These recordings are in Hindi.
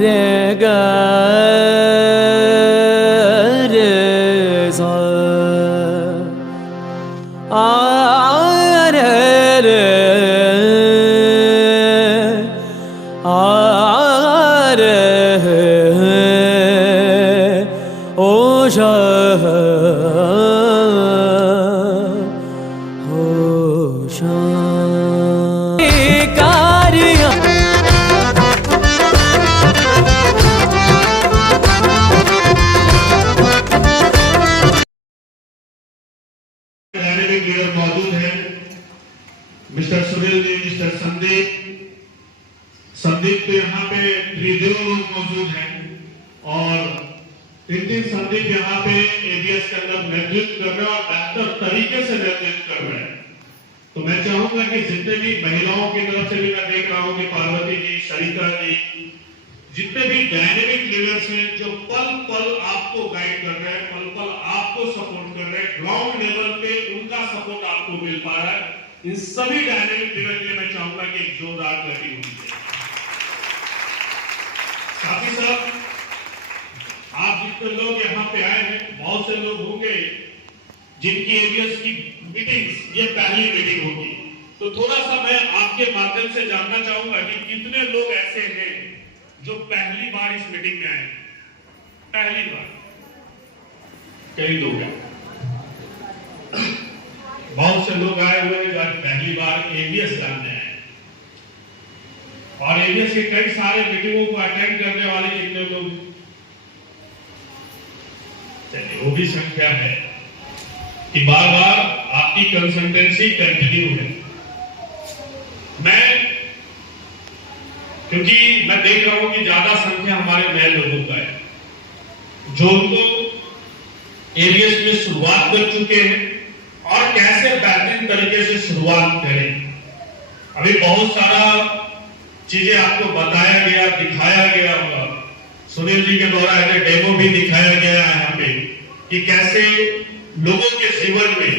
re ga re sa a re re a re o sha ho sha dynamic leader मौजूद हैं, मिस्टर सुनील जी, मिस्टर संदीप तो यहाँ पे त्रिदेव लोग मौजूद हैं और तीन संदीप यहाँ पे एबीएस के अंदर नेतृत्व कर रहे हैं और बेहतर तरीके से नेतृत्व कर रहे हैं। तो मैं चाहूंगा कि जितने भी महिलाओं की तरफ से भी मैं देख रहा हूँ कि पार्वती जी, सरिता जी, जितने भी डायनेमिक लीडर्स हैं जो पल पल आपको गाइड कर रहे हैं, पल पल आपको सपोर्ट कर रहे हैं, ग्राउंड लेवल पे उनका सपोर्ट आपको मिल पा रहा है, इन सभी डायनेमिक लीडर के लिए मैं चाहूंगा कि एक जोरदार ताली होनी चाहिए। साथ ही साथ आप जितने लोग यहाँ पे आए हैं, बहुत से लोग होंगे जिनकी एबीएस की मीटिंग्स ये पहली मीटिंग होगी, तो थोड़ा सा मैं आपके माध्यम से जानना चाहूंगा कि कितने लोग ऐसे हैं जो पहली बार इस मीटिंग में आए। पहली बार कई लोग हैं, बहुत से लोग आए हुए हैं जो आज पहली बार एबीएस जानने आए और एबीएस के कई सारे मीटिंगों को अटेंड करने वाले कितने लोग, चलिए वो भी संख्या है कि बार बार आपकी कंसल्टेंसी कंटिन्यू है। क्योंकि मैं देख रहा हूं कि ज्यादा संख्या हमारे नए लोगों का है जो उनको एबीएस में शुरुआत कर चुके हैं और कैसे बेहतरीन तरीके से शुरुआत करें। अभी बहुत सारा चीजें आपको बताया गया, दिखाया गया होगा, सुनील जी के द्वारा ऐसे डेमो भी दिखाया गया है यहाँ पे कि कैसे लोगों के जीवन में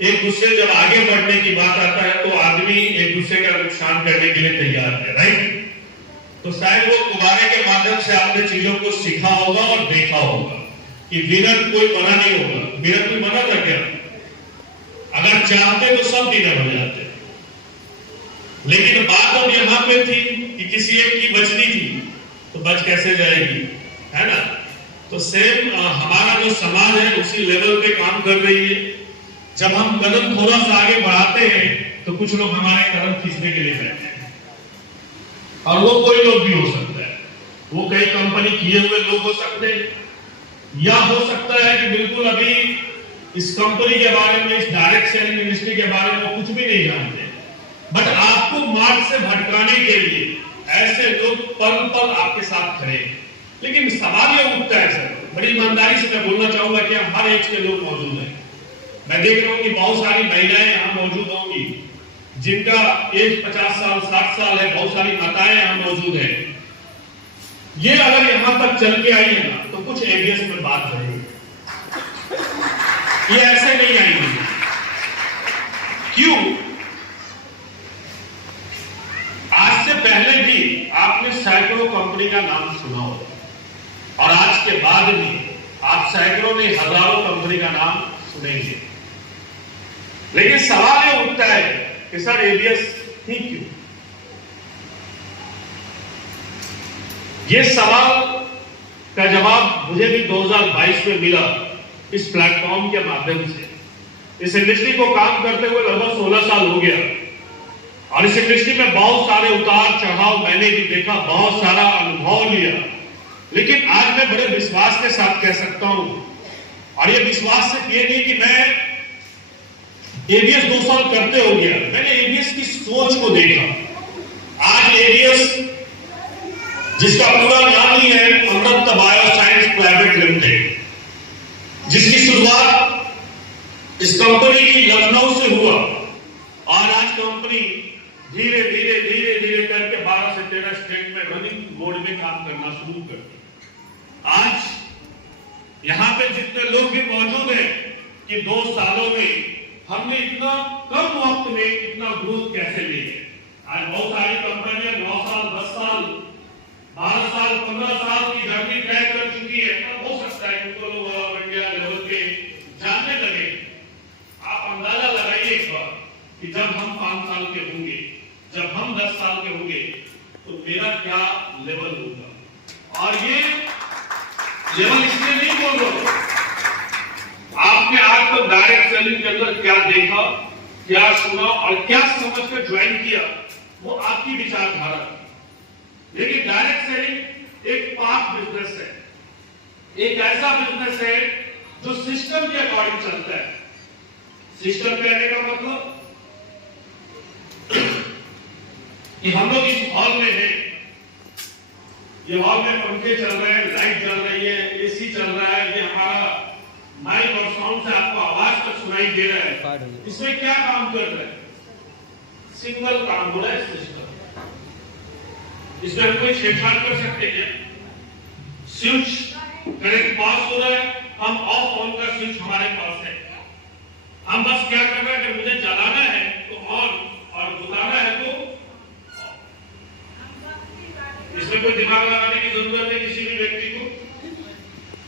एक दूसरे जब आगे बढ़ने की बात आता है तो आदमी एक दूसरे का नुकसान करने के लिए तैयार है, राइट। तो शायद वो गुब्बारे के माध्यम से आपने चीजों को सीखा होगा और देखा होगा कि विनर कोई बना नहीं होगा। विनर कोई बना था क्या? अगर चाहते तो सब विनर हो जाते, लेकिन बात अब यहाँ पे थी कि किसी एक की बचनी थी तो बच कैसे जाएगी, है ना। तो सेम हमारा जो समाज है उसी लेवल पे काम कर रही है। जब हम कदम थोड़ा सा आगे बढ़ाते हैं तो कुछ लोग हमारे कदम खींचने के लिए बैठे हैं और वो कोई लोग भी हो सकता है, वो कई कंपनी किए हुए लोग हो सकते हैं या हो सकता है कि बिल्कुल अभी इस कंपनी के बारे में, इस डायरेक्ट सेलिंग इंडस्ट्री के बारे में वो कुछ भी नहीं जानते, बट आपको मार्ग से भटकाने के लिए ऐसे लोग पल पल आपके साथ खड़े हैं। लेकिन सवाल ये उठता है सर, बड़ी ईमानदारी से मैं बोलना चाहूंगा कि हर एज के लोग मौजूद हैं। मैं देख रहा हूं कि बहुत सारी महिलाएं यहाँ मौजूद होंगी जिनका एज 50 साल 60 साल है, बहुत सारी माताएं यहाँ मौजूद हैं। ये अगर यहाँ तक चल के आई है ना तो कुछ एबीएस में बात करेंगे, ये ऐसे नहीं आएंगे। क्यों? आज से पहले भी आपने सैकड़ों कंपनी का नाम सुना होगा और आज के बाद भी आप सैकड़ों नहीं हजारों कंपनी का नाम सुनेंगे, लेकिन सवाल ये उठता है कि सर एबीएस ही क्यों? ये सवाल का जवाब मुझे भी 2022 में मिला इस प्लेटफॉर्म के माध्यम से। इस इंडस्ट्री को काम करते हुए लगभग 16 साल हो गया और इस इंडस्ट्री में बहुत सारे उतार चढ़ाव मैंने भी देखा, बहुत सारा अनुभव लिया, लेकिन आज मैं बड़े विश्वास के साथ कह सकता हूं, और ये विश्वास सिर्फ ये नहीं कि मैं एबीएस 2 साल करते हो गया, मैंने एबीएस की सोच को देखा। आज एबीएस जिसका पूरा नाम ही है अमृत बायोसाइंस प्राइवेट लिमिटेड, जिसकी शुरुआत इस कंपनी की लखनऊ से हुआ और आज कंपनी धीरे धीरे धीरे धीरे करके 12 से 13 स्टेट में रनिंग मोड में काम करना शुरू कर दिया। आज यहाँ पे जितने लोग भी मौजूद हैं कि 2 सालों में हमने इतना कम वक्त में इतना ग्रोथ कैसे ली है। आज बहुत सारी कंपनियां 9 साल 10 साल 12 साल 15 साल की जर्नी तय कर चुकी है, तब हो सकता है कि उनको लोग ऑल इंडिया लेवल पे जानने लगे। आप अंदाजा लगाइए एक बार कि जब हम 5 साल के होंगे, जब हम 10 साल के होंगे, तो मेरा क्या लेवल होगा। और ये लेवल इसलिए नहीं बोल रहा, आपने आज तक डायरेक्ट सेलिंग के अंदर क्या देखा, क्या सुना और क्या समझ कर ज्वाइन किया, वो आपकी विचारधारा है। लेकिन डायरेक्ट सेलिंग एक पार्ट बिजनेस है, एक ऐसा बिजनेस है जो सिस्टम के अकॉर्डिंग चलता है। सिस्टम कहने का मतलब कि हम लोग इस हॉल में हैं, ये हॉल में पंखे चल रहे हैं, लाइट चल रही है, एसी चल रहा है, ये हमारा माइक और साउंड से आपको आवाज तक सुनाई दे रहा है। इसमें क्या काम कर रहा है? सिंगल काम हो रहा है, सिस्टम। इसमें हम कोई छेड़छाड़ कर सकते हैं? स्विच करंट पास हो रहा है, हम ऑफ ऑन का स्विच हमारे पास है। हम बस क्या कर रहे हैं, अगर मुझे जलाना है तो ऑन और बुझाना है तो ऑफ। इसमें कोई दिमाग लगाने की जरूरत है किसी भी व्यक्ति को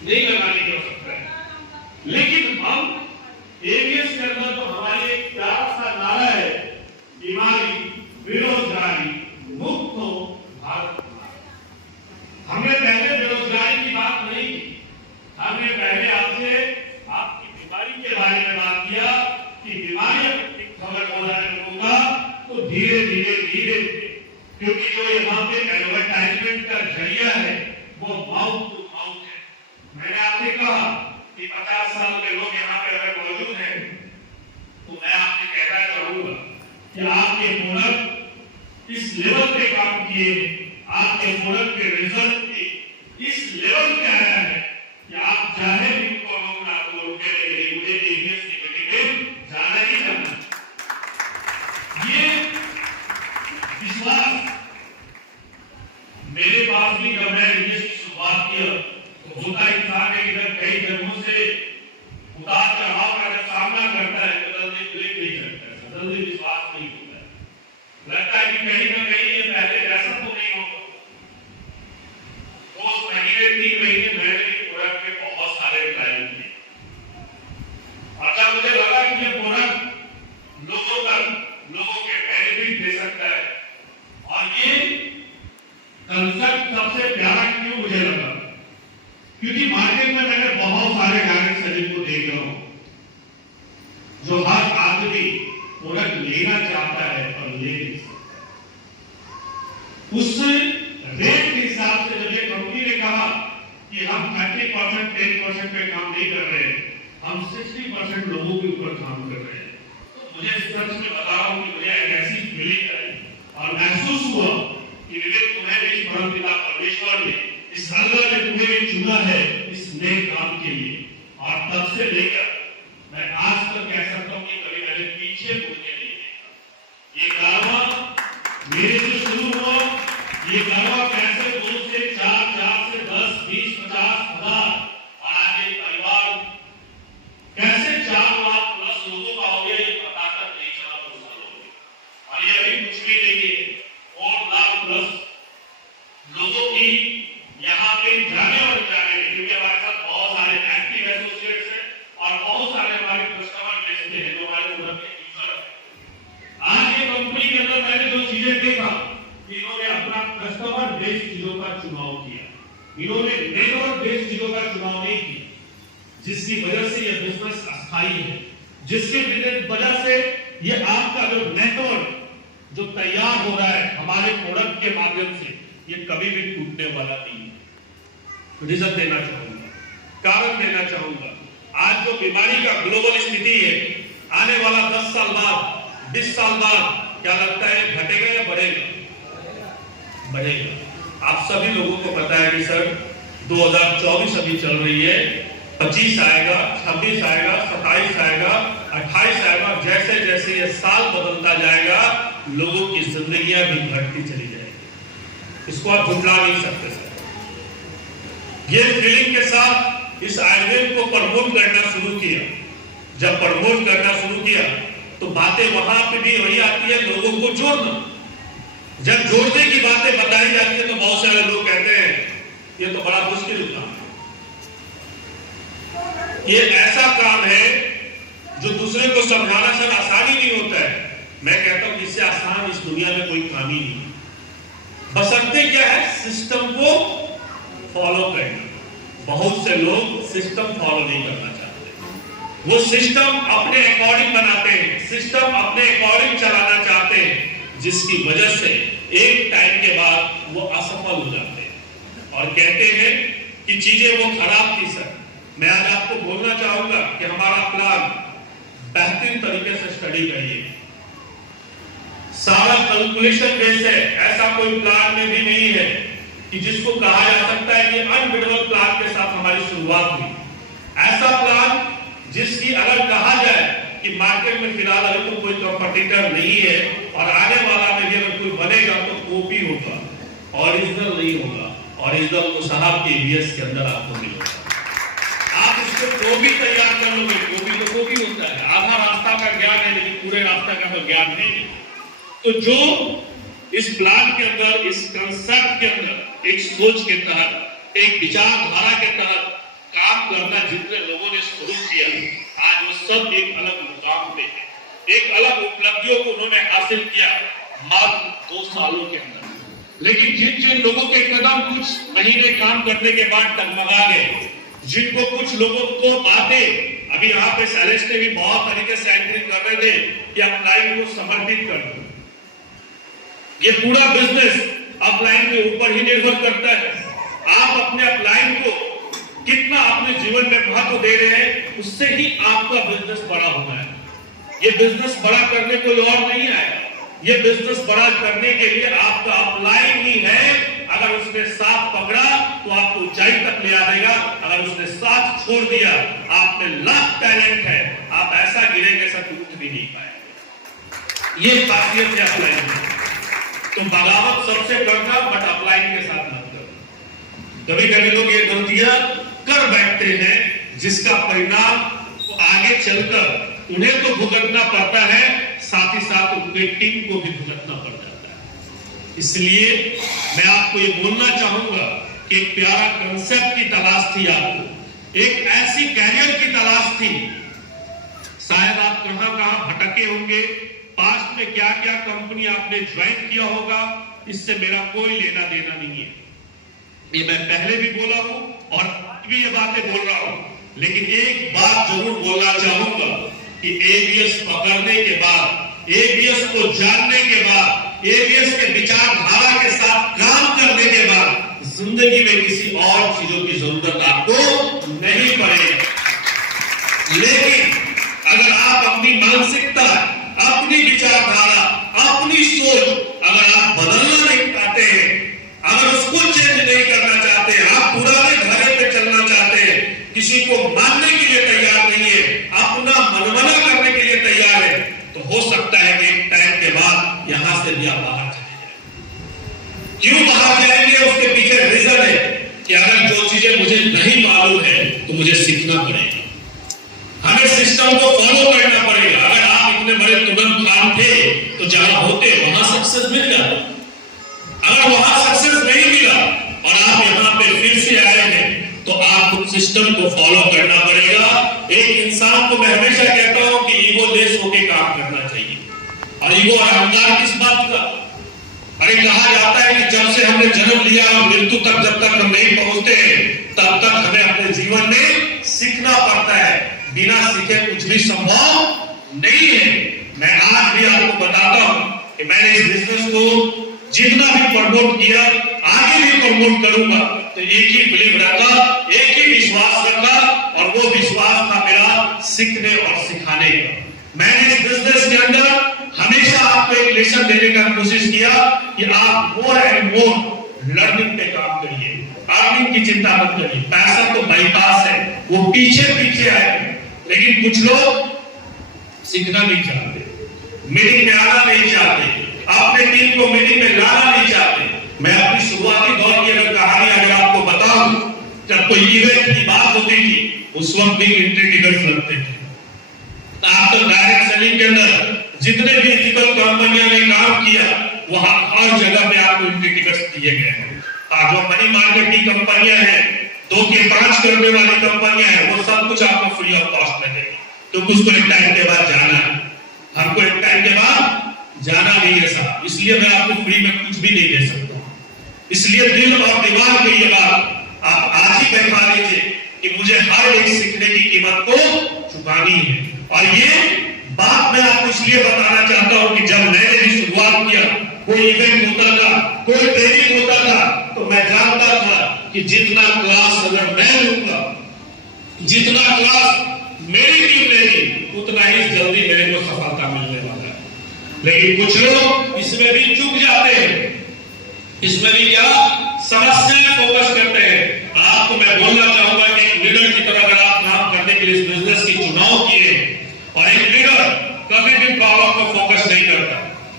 नहीं लगाने की आवश्यकता है। लेकिन हम एबीएस के अंदर तो हमारी एक प्यारा सा नारा है, बीमारी बेरोजगारी मुक्त हो भारत। हमने पहले बेरोजगारी की बात नहीं की, हमने पहले आपसे आपकी बीमारी के बारे में बात किया कि बीमारी खबर हो रहा है लोगों का, तो धीरे धीरे धीरे क्योंकि जो यहाँ पे एडवर्टाइजमेंट का जरिया है वो माउथ टू माउथ है। मैंने आपसे कहा कि 50 साल के लोग यहाँ पे अगर मौजूद हैं, तो मैं आपसे कहना चाहूंगा कि आपके प्रोडक्ट इस लेवल पे काम किए, आपके प्रोडक्ट के रिजल्ट इस लेवल पे आया है कि आप चाहे भी उनको रोकना तो रोके नहीं, मुझे एबीएस निगेटिव जाना ही जाना। ये विश्वास मेरे पास भी जब मैं एबीएस की शुरुआत किया तो होता इंसान है इधर कई जगहों से उतार चढ़ाव का जब सामना करता है तो जल्दी ब्रेक नहीं करता है, जल्दी विश्वास नहीं होता है। लगता है कि कहीं ना कहीं ये पहले जैसा तो नहीं होगा। 2 महीने 3 महीने मैंने भी प्रोडक्ट पे बहुत सारे ट्रायल किए और जब मुझे लगा कि ये प्रोडक्ट लोगों तक लोगों के बेनिफिट दे सकता है और ये कंसेप्ट सबसे प्यारा क्यों मुझे लगा, क्योंकि मार्केट में मैंने बहुत सारे डायरेक्ट सेलिंग को देख रहा हूं जो हर आदमी प्रोडक्ट लेना चाहता है और ले नहीं सकता। उस रेट के हिसाब से जब ये कंपनी ने कहा कि हम 30% 10% पे काम नहीं कर रहे, हम 60% लोगों के ऊपर काम कर रहे हैं, तो मुझे सच में बता रहा हूं कि मुझे एक ऐसी फीलिंग आई और महसूस हुआ कि विवेक तुम्हें भी परमपिता परमेश्वर ने इस अल्लाह ने तुम्हें भी चुना है इस नए काम के लिए। और तब से लेकर मैं आज तक कह सकता हूं कि कभी मैंने पीछे मुड़ने नहीं देखा। ये कारवां मेरे से शुरू हुआ, ये कारवां कैसे 2 से 4 से 10 20 50 हजार और आगे परिवार कैसे 4 लाख प्लस लोगों का हो गया, ये पता तक नहीं चला 2 साल हो गए। और ये अभी कुछ भी नहीं है, 4 लाख प्लस लोगों की यहाँ पे जाने और जाने, क्योंकि हमारे साथ बहुत सारे एक्टिव एसोसिएट्स हैं और बहुत सारे हमारे कस्टमर बेचते हैं जो हमारे प्रोडक्ट के यूजर हैं। आज ये कंपनी के अंदर मैंने जो चीजें देखा कि इन्होंने अपना कस्टमर बेस चीजों का चुनाव किया, इन्होंने नेटवर्क बेस चीजों का चुनाव नहीं किया, जिसकी वजह से ये बिजनेस अस्थायी है, जिसके वजह से ये आपका जो नेटवर्क जो तैयार हो रहा है हमारे प्रोडक्ट के माध्यम से, ये कभी भी टूटने वाला नहीं है। रिजल्ट देना चाहूंगा, कारण देना चाहूंगा। आज जो बीमारी का ग्लोबल स्थिति है, आने वाला 10 साल बाद 20 साल बाद क्या लगता है घटेगा या बढ़ेगा? बढ़ेगा। आप सभी लोगों को पता है कि सर 2024 अभी चल रही है, 25 आएगा, 26 आएगा, 27 आएगा, 28 आएगा। जैसे जैसे ये साल बदलता जाएगा लोगों की जिंदगियां भी घटती चली जाएगी। इसको आप झुठला नहीं सकते सर। ये फीलिंग के साथ इस आयुर्वेद को प्रमोट करना शुरू किया। जब प्रमोट करना शुरू किया तो बातें वहां पे भी वही आती है, लोगों को जोड़ना। जब जोड़ने की बातें बताई जाती है तो बहुत सारे लोग कहते हैं ये तो बड़ा मुश्किल काम है, ये ऐसा काम है जो दूसरे को समझाना सर आसानी नहीं होता है। मैं कहता हूं इससे आसान इस दुनिया में कोई काम ही नहीं, बशर्ते क्या है सिस्टम को फॉलो करना। बहुत से लोग सिस्टम फॉलो नहीं करना चाहते, वो सिस्टम अपने अकॉर्डिंग बनाते हैं, सिस्टम अपने अकॉर्डिंग चलाना चाहते हैं, जिसकी वजह से एक टाइम के बाद वो असफल हो जाते हैं और कहते हैं कि चीजें वो खराब थी। सर मैं आज आपको बोलना चाहूंगा कि हमारा प्लान बेहतरीन तरीके से स्टडी करिए, सारा कैलकुलेशन बेस है, ऐसा कोई प्लान में भी नहीं है कि जिसको कहा जा सकता है कि अनबिटेबल प्लान के साथ हमारी शुरुआत हुई। ऐसा प्लान जिसकी अगर कहा जाए कि मार्केट में फिलहाल अभी तो कोई कंपटीटर नहीं है और आने वाला में भी अगर कोई बनेगा तो कॉपी होगा, ओरिजिनल नहीं होगा। ओरिजिनल तो साहब के ईवीएस के अंदर आपको मिलेगा, आप इसको कॉपी तैयार कर लोगे, कॉपी तो कॉपी होता है, आधा रास्ता का ज्ञान है लेकिन पूरे रास्ता का तो ज्ञान नहीं। तो जो इस प्लान के अंदर, इस कंसेप्ट के अंदर एक सोच के तहत, एक विचारधारा के तहत काम करना जितने लोगों ने शुरू किया, आज वो सब एक अलग मुकाम पे है, एक अलग उपलब्धियों को उन्होंने हासिल किया मात्र 2 सालों के अंदर। लेकिन जिन जिन लोगों के कदम कुछ महीने काम करने के बाद डगमगा गए, जिनको कुछ लोगों को बातें अभी यहाँ पे सैलेश ने भी बहुत तरीके से एंकरिंग कर रहे थे कि अपलाइन को समर्पित कर दो, ये पूरा बिजनेस अपलाइन के ऊपर ही निर्भर करता है। आप अपने अपलाइन को कितना अपने जीवन में महत्व दे रहे हैं, उससे ही आपका बिजनेस बड़ा होना है। ये बिजनेस बड़ा करने कोई और नहीं आएगा, ये बिजनेस बड़ा करने के लिए आपका अपलाइन ही है। अगर उसने साथ पकड़ा तो आपको ऊंचाई तक ले आ देगा, अगर उसने साथ छोड़ दिया, आप में लाख टैलेंट है, आप ऐसा गिरेंगे सर उठ भी नहीं पाएंगे। ये खासियत है अपलाइन में। तो बगावत सबसे करना, बट अपलाइन के साथ मत करो। कभी कभी लोग ये गलतियां कर बैठते हैं जिसका परिणाम तो आगे चलकर उन्हें तो भुगतना पड़ता है, साथ ही साथ उनके टीम को भी भुगतना पड़ जाता है। इसलिए मैं आपको ये बोलना चाहूंगा कि एक प्यारा कंसेप्ट की तलाश थी आपको, एक ऐसी कैरियर की तलाश थी। शायद आप कहां कहां भटके होंगे, पास्ट में क्या क्या कंपनी आपने ज्वाइन किया होगा, इससे मेरा कोई लेना देना नहीं है। ये मैं पहले भी बोला हूं और भी ये बातें बोल रहा हूं, लेकिन एक बात जरूर बोलना चाहूंगा कि एबीएस पकड़ने के बाद, एबीएस को जानने के बाद, एबीएस के विचारधारा के साथ काम करने के बाद जिंदगी में किसी और चीजों की जरूरत आपको नहीं पड़ेगी। लेकिन अगर आप अपनी मानसिकता, अपनी विचारधारा, अपनी सोच अगर आप बदलना नहीं चाहते हैं, अगर उसको चेंज नहीं करना चाहते हैं, आप पुराने धारे पे चलना चाहते हैं, किसी को मानने के लिए तैयार नहीं है, अपना मनमाना करने के लिए तैयार है, तो हो सकता है कि एक टाइम के बाद यहां से भी आप बाहर चले जाएं। क्यों बाहर जाएंगे? उसके पीछे रीजन है कि अगर जो चीजें मुझे नहीं मालूम है तो मुझे सीखना पड़ेगा, हमें सिस्टम को फॉलो करना पड़ेगा। अगर आप इतने बड़े तुरंत काम थे तो जहां होते वहां सक्सेस मिल जाता, अगर वहां सक्सेस नहीं मिला और आप यहाँ पे फिर से आए हैं तो आपको सिस्टम को फॉलो करना पड़ेगा। एक इंसान को मैं हमेशा कहता हूं कि ईगो लेस होकर काम करना चाहिए। और ईगो अहंकार किस बात का? अरे कहा जाता है कि जब से हमने जन्म लिया मृत्यु तक जब तक हम नहीं पहुंचते तब तक हमें अपने जीवन में सीखना पड़ता है, बिना सीखे कुछ भी संभव नहीं है। मैं आज भी आपको बताता हूं कि मैंने इस बिजनेस को जितना भी प्रमोट किया, आगे भी प्रमोट करूंगा, तो एक ही बिलीव रखा, एक ही विश्वास रखा, और वो विश्वास था मेरा सीखने और सिखाने का। मैंने इस बिजनेस के अंदर हमेशा आपको एक लेसन देने का कोशिश किया कि आप मोर एंड मोर लर्निंग पे काम करिए, अर्निंग की चिंता मत करिए। पैसा तो बाईपास है, वो पीछे पीछे आए, लेकिन कुछ लोग सीखना नहीं चाहते, मीटिंग में आना नहीं चाहते, अपने टीम को मीटिंग में लाना नहीं चाहते। मैं अपनी शुरुआती दौर की अगर कहानी अगर आपको बताऊं, जब कोई इवेंट की बात होती थी उस वक्त भी एंट्री टिकट लगते थे। आप तो डायरेक्ट सेलिंग के अंदर जितने भी इथिकल कंपनियों ने काम किया, वहां हर जगह पे आपको एंट्री टिकट्स दिए गए हैं। जो मनी मार्केट की कंपनियां हैं, 2 के 5 करने वाली कंपनियां हैं, वो सब कुछ आपको फ्री ऑफ कॉस्ट लगेगी। तो उसको एक टाइम के बाद जाना है, हमको एक टाइम के बाद जाना नहीं है साहब, इसलिए मैं आपको फ्री में कुछ भी नहीं दे सकता। इसलिए दिल और दिमाग में ये बात आप आज ही बैठा लीजिए कि मुझे हर एक सीखने की कीमत को चुकानी है। और ये बात मैं आपको इसलिए बताना चाहता हूं कि जब मैंने भी शुरुआत किया, कोई इवेंट होता था, कोई ट्रेनिंग होता था, तो मैं जानता था कि जितना क्लास अगर मैं लूंगा, जितना क्लास मेरी टीम लेगी, उतना ही जल्दी मेरे को सफलता मिलने वाला है। लेकिन कुछ लोग इसमें भी चूक जाते हैं, इसमें भी क्या समस्याएं फोकस करते हैं। आपको मैं बोलना चाहूंगा कि एक लीडर की तरह अगर आप काम करने के लिए इस बिजनेस की चुनाव किए, और एक लीडर कभी भी प्रॉब्लम को फोकस नहीं करता,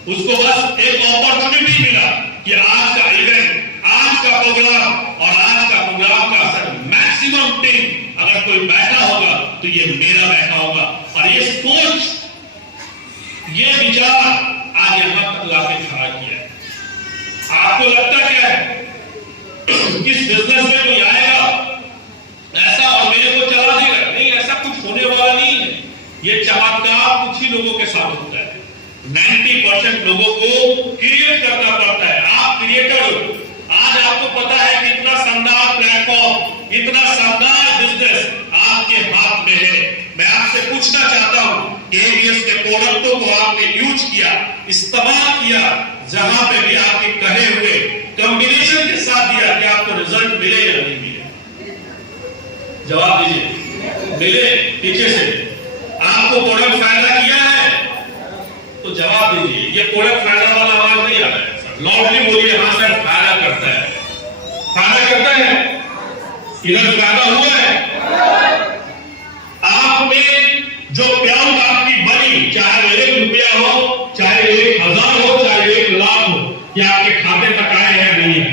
उसको बस एक अपॉर्चुनिटी मिला कि आज का इवेंट, आज का प्रोग्राम और आज का प्रोग्राम का असर मैक्सिमम टीम अगर कोई बैठा होगा तो ये मेरा बैठा होगा। और ये सोच, ये विचार आज यहां तक लाके खड़ा किया है। आपको लगता क्या है किस बिजनेस में कोई आएगा ऐसा और मेरे को चला देगा? नहीं, ऐसा कुछ होने वाला नहीं है। ये चमत्कार कुछ ही लोगों के साथ होता है। 90% लोगों को क्रिएट करना पड़ता है। आप क्रिएटर हो। आज आपको पता है कि इतना शानदार प्लेटफॉर्म, इतना शानदार बिजनेस आपके हाथ में है। मैं आपसे पूछना चाहता हूं कि एबीएस के प्रोडक्टों को आपने यूज किया, इस्तेमाल किया, जहां पे भी आपके कहे हुए कॉम्बिनेशन के साथ दिया, कि आपको रिजल्ट मिले या नहीं मिले? जवाब दीजिए। मिले? पीछे से आपको प्रोडक्ट फायदा किया है तो जवाब दीजिए। ये प्रोडक्ट फायदा वाला आवाज नहीं आ रहा है, लाउडली बोलिए। हाँ सर, फायदा करता है। फायदा करता है? इधर फायदा हुआ है? आप में जो प्यार आपकी बनी, चाहे 1 रुपया हो, चाहे 1000 हो, चाहे 1 लाख हो, क्या आपके खाते तक आए हैं? नहीं है।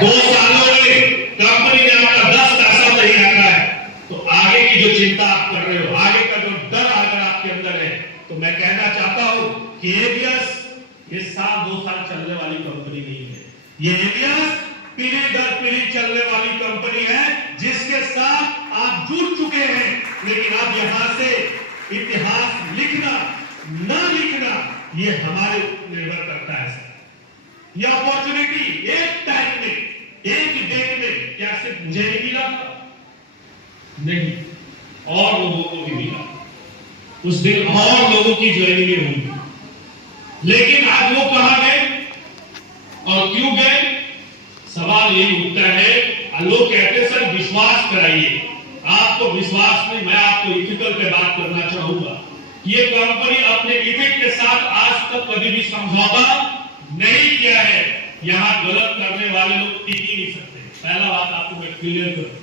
2 सालों में कंपनी ने आपका 10 पैसा नहीं रखा है, तो आगे की जो चिंता आप कर रहे हो, आगे का जो डर अगर आपके अंदर है, तो मैं कहना चाहता हूं कि एबीएस ये 2 साल चलने वाली कंपनी नहीं है। ये एबीएस पीढ़ी दर पीढ़ी चलने वाली कंपनी है, जिसके साथ आप जुड़ चुके हैं। लेकिन अब यहां से इतिहास लिखना ना लिखना, ये हमारे ऊपर निर्भर करता है। ये अपॉर्चुनिटी एक टाइम में, एक डेट में क्या सिर्फ मुझे ही मिला? नहीं, और लोगों को भी मिला। उस दिन और लोगों की ज्वाइनिंग हुई। लेकिन आज वो कहां गए और क्यों गए? सवाल यही उठता है। लोग कहते हैं सर विश्वास कराइए। आपको विश्वास नहीं, मैं आपको इथिकल पे बात करना चाहूंगा। ये कंपनी अपने इथिक के साथ आज तक कभी भी समझौता नहीं किया है। यहां गलत करने वाले लोग टिक ही नहीं सकते। पहला बात आपको मैं क्लियर करूं,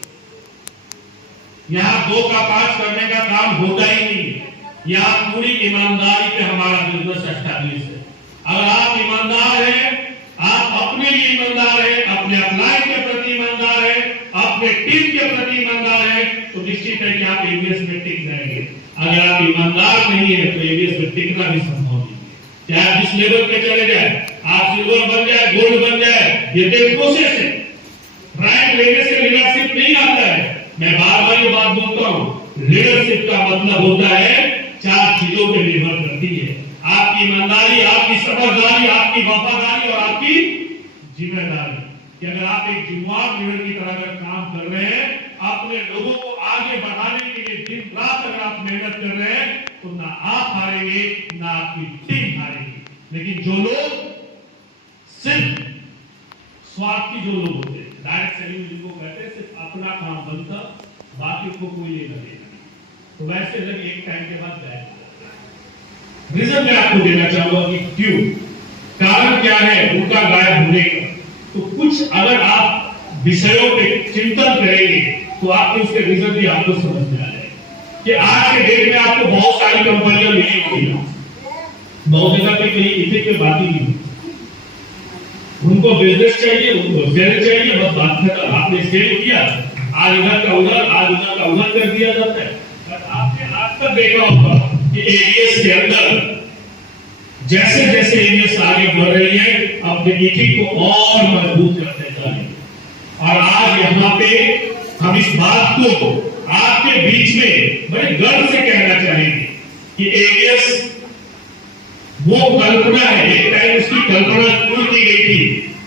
यहां 2 का 5 करने का काम होता ही नहीं है। यहां पूरी ईमानदारी पे हमारा बिजनेस एस्टैब्लिश है। अगर आप ईमानदार हैं, आप अपने लिए ईमानदार हैं, अपने अपलाइन के प्रति ईमानदार हैं, अपने टीम के प्रति ईमानदार हैं, तो निश्चित है कि आप एबीएस में टिक जाएंगे। अगर आप ईमानदार नहीं है तो एबीएस में टिकना भी संभव नहीं है। चाहे आप जिस लेवल पे चले जाए, आप सिल्वर बन जाए, गोल्ड बन जाए, ये तो एक प्रोसेस है। रैंक लेने से लीडरशिप नहीं आता है। मैं बार-बार ये बात बोलता हूं, लीडरशिप का मतलब होता है 4 चीजों पे निर्भर करती है। आपकी ईमानदारी, आपकी समझदारी, आपकी वफादारी और आपकी जिम्मेदारी। कि अगर आप एक जिम्मेदार लीडर की तरह अगर काम कर रहे हैं, अपने लोगों को आगे बढ़ाने के लिए दिन रात अगर आप मेहनत कर रहे हैं, तो ना आप हारेंगे, ना आपकी टीम हारेगी। लेकिन जो लोग सिर्फ स्वार्थी जो लोग होते हैं, डायरेक्ट सेलिंग जिनको कहते हैं, सिर्फ अपना काम बनता, बाकी को कोई लेना देना नहीं, तो वैसे लोग एक टाइम के बाद बैठ जाते हैं। रीजन मैं आपको देना चाहूंगा कि क्यों, कारण क्या है उनका गायब होने का। तो कुछ अगर आप विषयों पे चिंतन करेंगे तो आपके उसके रीजन भी आपको समझ में आ जाएगा। कि आज के डेट में आपको बहुत सारी कंपनियां मिली होगी, बहुत जगह पे कहीं इथिक पे बात ही नहीं, उनको बिजनेस चाहिए, उनको सेल चाहिए, बस बात खत्म। आपने सेल किया, आज इधर का उधर, आज उधर का उधर कर दिया जाता है। आपने आज तक देखा होगा कि एबीएस के अंदर जैसे जैसे एरियस आगे बढ़ रही है अपने मीटिंग को और मजबूत करते जा रही है। और आज यहाँ पे हम इस बात को आपके बीच में बड़े गर्व से कहना चाहेंगे कि एरियस वो कल्पना है, एक टाइम उसकी कल्पना शुरू की गई थी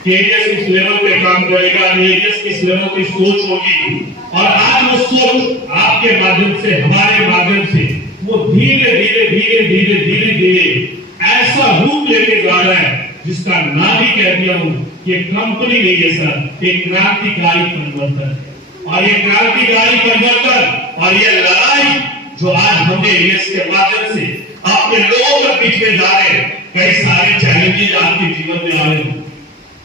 कि एरियस किस लेवल पे काम करेगा, एरियस किस लेवल की सोच होगी, और आज वो सोच आपके माध्यम से, हमारे माध्यम से वो धीरे धीरे धीरे धीरे धीरे धीरे ऐसा रूप लेके जा रहा है जिसका नाम ही कह दिया हूं, ये कंपनी नहीं है सर, एक क्रांतिकारी परिवर्तन है। और ये क्रांतिकारी परिवर्तन और ये लड़ाई जो आज हमने एरियस के माध्यम से अपने लोगों के बीच में जा रहे हैं, कई सारे चैलेंजेस आपके जीवन में आ रहे हैं,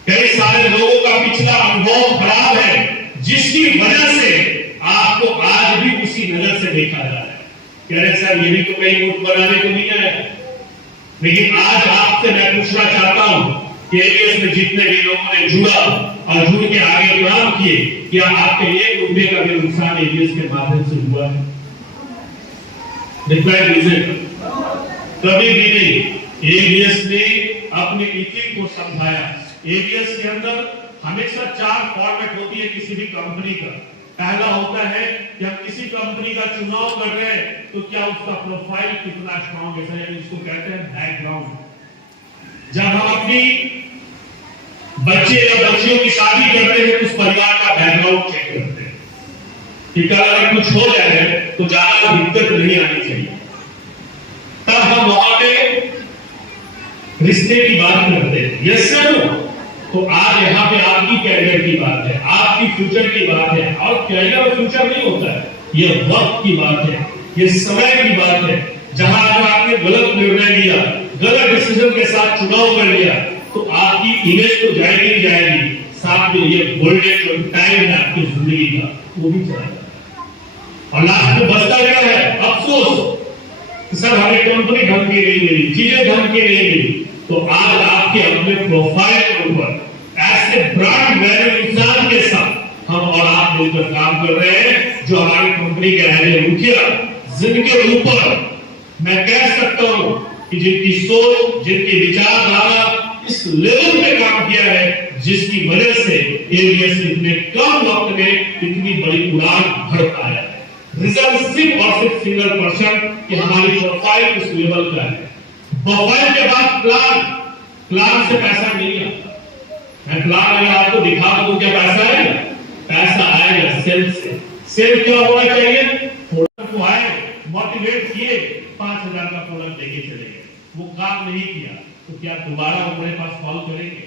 कई सारे लोगों का पिछला अनुभव खराब है जिसकी वजह से आपको आज भी उसी नजर से देखा जा रहा है। कह रहे सर ये भी तो कहीं वोट बनाने को नहीं आया। लेकिन आज आपसे मैं पूछना चाहता हूं कि एरियस में जितने भी लोगों ने जुड़ा और जुड़ के आगे काम किए, क्या आपके एक रुपये का भी नुकसान एरियस के माध्यम से हुआ है? कभी भी नहीं। एरियस ने अपने इथिक को समझाया। एरियस के अंदर हमेशा 4 फॉर्मेट होती है किसी भी कंपनी का। पहला होता है कि हम किसी कंपनी का चुनाव कर रहे हैं तो क्या उसका प्रोफाइल कितना स्ट्रांग है, सर इसको कहते हैं बैकग्राउंड। जब हम अपनी बच्चे या बच्चियों की शादी करते हैं तो उस परिवार का बैकग्राउंड चेक करते हैं कि कल अगर कुछ हो जाए तो ज्यादा दिक्कत नहीं आनी चाहिए। तब हम वहां पे रिश्ते की बात करते हैं, यस सर। तो आज यहाँ पे आपकी कैरियर की बात है, आपकी फ्यूचर की बात है। और कैरियर और फ्यूचर नहीं होता है, ये वक्त की बात है, ये समय की बात है। जहां अगर आपने गलत निर्णय लिया, गलत डिसीजन के साथ चुनाव कर लिया तो आपकी इमेज तो जाएगी ही जाएगी, साथ में ये गोल्डन जो टाइम है आपकी जिंदगी का वो भी चला जाएगा। और लास्ट में बचता क्या है? अफसोस। सर हमें कंपनी ढंग की नहीं मिली, चीजें ढंग की नहीं मिली। तो आज आपके अपने प्रोफाइल के ऊपर ऐसे ब्रांड वैल्यू इंसान के साथ हम और आप मिलकर काम कर रहे हैं जो हमारी कंपनी के रहने मुखिया, जिनके ऊपर मैं कह सकता हूं कि जिनकी सोच, जिनकी विचारधारा इस लेवल पे काम किया है, जिसकी वजह से एरियस इतने कम वक्त में इतनी बड़ी उड़ान भर पाया है। रिजल्ट सिर्फ और सिर्फ सिंगल पर्सन कि हमारी प्रोफाइल उस लेवल का है। प्रोफाइल के बाद प्लान से पैसा नहीं आता। मैं प्लान अगर आपको दिखा दूं क्या पैसा आएगा? पैसा आएगा सेल से। सेल क्या होना चाहिए? प्रोडक्ट को आए, मोटिवेट किए, 5000 का प्रोडक्ट देके चले गए, वो काम नहीं किया तो क्या दोबारा वो मेरे पास कॉल करेंगे?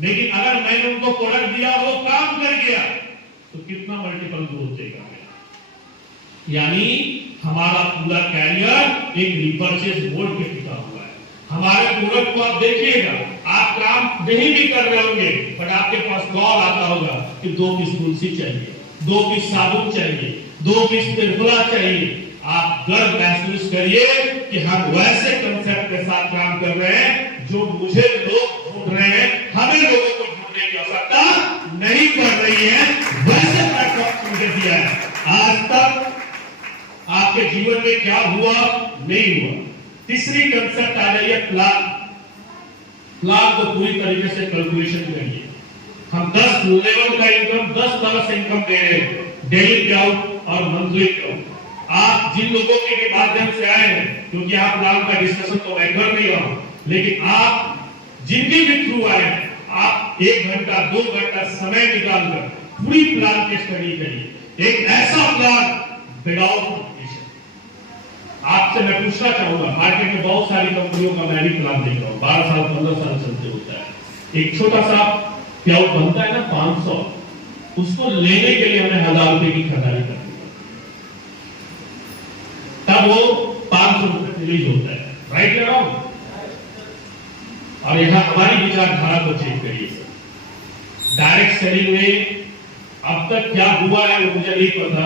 लेकिन अगर मैंने उनको प्रोडक्ट दिया, वो काम कर गया तो कितना मल्टीपल ग्रोथ देगा। यानी हमारा पूरा कैरियर एक रिपर्चेस बोर्ड पे टिका हुआ है। हमारे प्रोडक्ट को आप देखिएगा, आप काम नहीं भी कर रहे होंगे बट आपके पास कॉल आता होगा कि 2 पीस तुलसी चाहिए, 2 पीस साबुन चाहिए, 2 पीस त्रिफला चाहिए। आप गर्व महसूस करिए कि हम वैसे कंसेप्ट के साथ काम कर रहे हैं जो मुझे लोग ढूंढ रहे हैं, हमें लोगों को ढूंढने की आवश्यकता नहीं पड़ रही है। वैसे प्लेटफॉर्म मुझे दिया है। आज तक आपके जीवन में क्या हुआ नहीं हुआ। तीसरी कंसेप्ट आ जाइए प्लान। प्लान को पूरी तरीके से कैलकुलेशन करिए। हम 10 लेवल का इनकम, 10 तरह से इनकम दे रहे हैं, डेली पे आउट और मंथली पे आउट। आप जिन लोगों के भी माध्यम से आए हैं, क्योंकि आप प्लान का डिस्कशन तो मैं कर नहीं रहा हूं, लेकिन आप जिनके भी थ्रू आए हैं, आप 1 घंटा 2 घंटा समय निकालकर पूरी प्लान की स्टडी करिए। एक ऐसा प्लान विदाउट आपसे मैं पूछना चाहूंगा, मार्केट में बहुत सारी कंपनियों का मैं भी प्लान देख रहा हूं, 12 साल 15 साल चलते होता है। एक छोटा सा प्याउट बनता है ना 500, उसको लेने के लिए हमें 1000 रुपए की खरीदारी करनी है, तब वो 500 रुपए रिलीज होता है। राइट या रॉन्ग? और यहां हमारी विचारधारा को चेक करिए। डायरेक्ट सेलिंग में अब तक क्या हुआ है वो मुझे नहीं पता,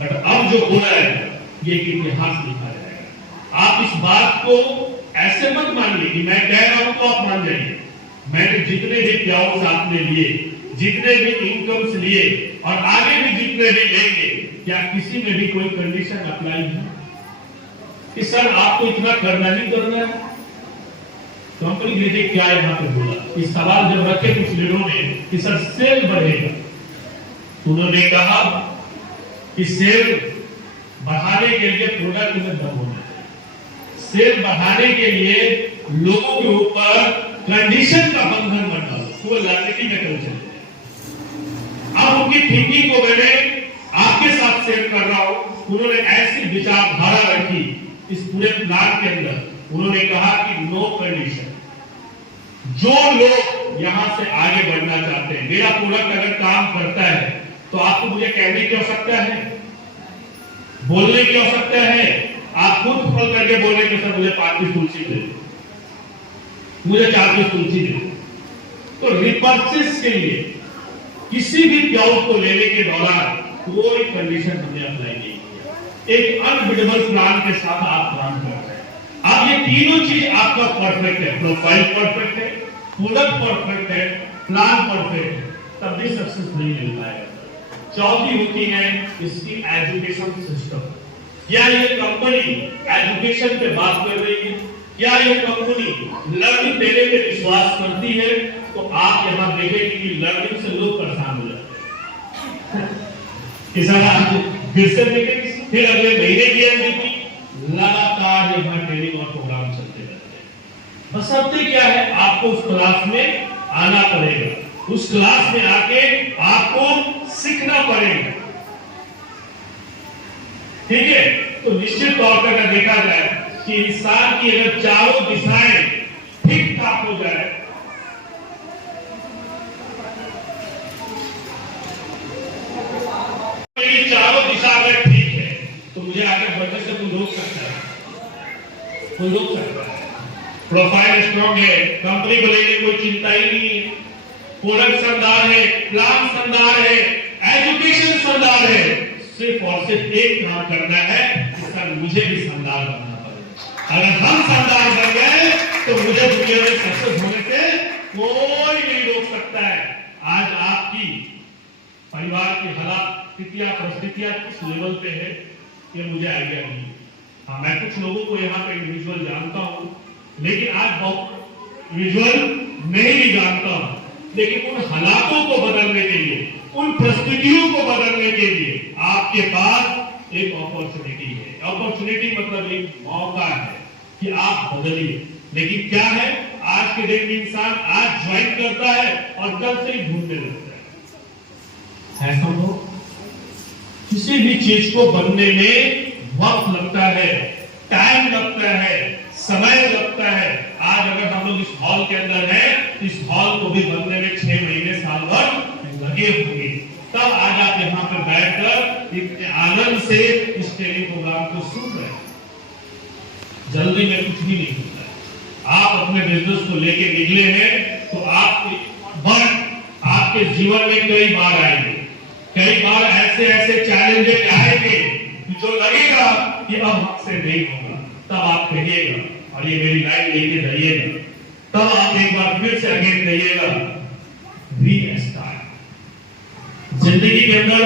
बट अब जो हो रहा है ये इतिहास लिखा जाएगा। आप इस बात को ऐसे मत मानिए कि मैं कह रहा हूं तो आप मान जाइए। मैंने जितने भी प्याउट्स आपने लिए, जितने भी इनकम्स लिए और आगे भी जितने भी लेंगे, क्या किसी में भी कोई कंडीशन अप्लाई है कि सर आपको इतना करना ही करना है? कंपनी ने क्या यहाँ पे बोला, इस सवाल जब रखे कुछ लीडरों ने कि सर सेल बढ़ेगा, उन्होंने कहा कि सेल बढ़ाने के लिए प्रोडक्ट में दम होना चाहिए, सेल बढ़ाने के लिए लोगों के ऊपर कंडीशन का बंधन मत डालो, वो राजनीति में कर चले। अब उनकी थिंकिंग को मैंने आपके साथ शेयर कर रहा हूं। उन्होंने ऐसी विचारधारा रखी इस पूरे प्लान के अंदर, उन्होंने कहा कि नो कंडीशन, जो लोग यहां से आगे बढ़ना चाहते हैं, मेरा प्रोडक्ट अगर काम करता है तो आपको मुझे कहने की आवश्यकता है, बोलने की आवश्यकता है, आप खुद कॉल करके बोले कि सर मुझे 5 पीस तुलसी दे, मुझे 4 पीस तुलसी दे। तो रिपर्चेस के लिए किसी भी प्याऊ को लेने के दौरान कोई कंडीशन हमने अप्लाई नहीं किया, एक अनबिडेबल प्लान के साथ आप काम कर रहे हैं। अब ये तीनों चीज आपका परफेक्ट है, प्रोफाइल परफेक्ट है, प्रोडक्ट परफेक्ट है, प्लान परफेक्ट है, तब भी सक्सेस नहीं मिल पाएगा। चौथी होती है इसकी एजुकेशन सिस्टम। क्या ये कंपनी एजुकेशन पे बात कर रही है, क्या ये कंपनी लर्निंग देने पे विश्वास करती है? तो आप यहां देखेंगे कि लर्निंग से लोग परेशान हो जाते हैं। किसान आज फिर से देखेंगे, फिर अगले महीने की एमडीपी, लगातार यहां ट्रेनिंग और प्रोग्राम चलते रहते हैं। बशर्ते क्या है, आपको उस क्लास में आना पड़ेगा, उस क्लास में आके आपको सीखना पड़ेगा, ठीक है। तो निश्चित तौर पर अगर देखा जाए कि इंसान की अगर चारों दिशाएं ठीक ठाक हो जाए, चारों दिशा अगर ठीक है तो मुझे आगे बढ़ने से कोई रोक सकता है, कोई रोक सकता है। प्रोफाइल स्ट्रॉन्ग है, कंपनी को लेकर कोई चिंता ही नहीं है, प्रोडक्ट शानदार है, प्लान शानदार है, एजुकेशन शानदार है, सिर्फ और सिर्फ एक काम करना है कि सर मुझे भी शानदार बनना पड़ेगा। अगर हम शानदार बन गए तो मुझे दुनिया में सक्सेस होने से कोई नहीं रोक सकता है। आज आपकी परिवार की हालात, परिस्थितियां किस लेवल पे है ये मुझे आइडिया नहीं है। हाँ, मैं कुछ लोगों को यहाँ पे इंडिविजुअल जानता हूँ, लेकिन आज बहुत विजुअल नहीं भी जानता हूँ, लेकिन उन हालातों को बदलने के लिए, उन परिस्थितियों को बदलने के लिए आपके पास एक अपॉर्चुनिटी है। अपॉर्चुनिटी मतलब एक मौका है कि आप बदलिए। लेकिन क्या है, आज के दिन में इंसान आज ज्वाइन करता है और कल से ही ढूंढने लगता है। ऐसा हो, किसी भी चीज को बनने में वक्त लगता है, टाइम लगता है, समय लगता है। आज अगर हम लोग इस हॉल के अंदर हैं, इस हॉल को भी बनने में 6 महीने साल भर लगे होंगे, तब आज आप यहाँ पर बैठकर इतने आनंद से इस ट्रेनिंग प्रोग्राम को सुन रहे हैं। जल्दी में कुछ भी नहीं होता है। आप अपने बिजनेस को लेके निकले हैं तो आपके जीवन में कई बार आएंगे, कई बार ऐसे ऐसे चैलेंजेस आएंगे जो लगेगा कि अब हमसे नहीं होगा, तब आप कहिएगा और ये मेरी लाइन लेके रहिएगा, तब आप एक बार फिर से अगेन कहिएगा रीस्टार्ट। जिंदगी के अंदर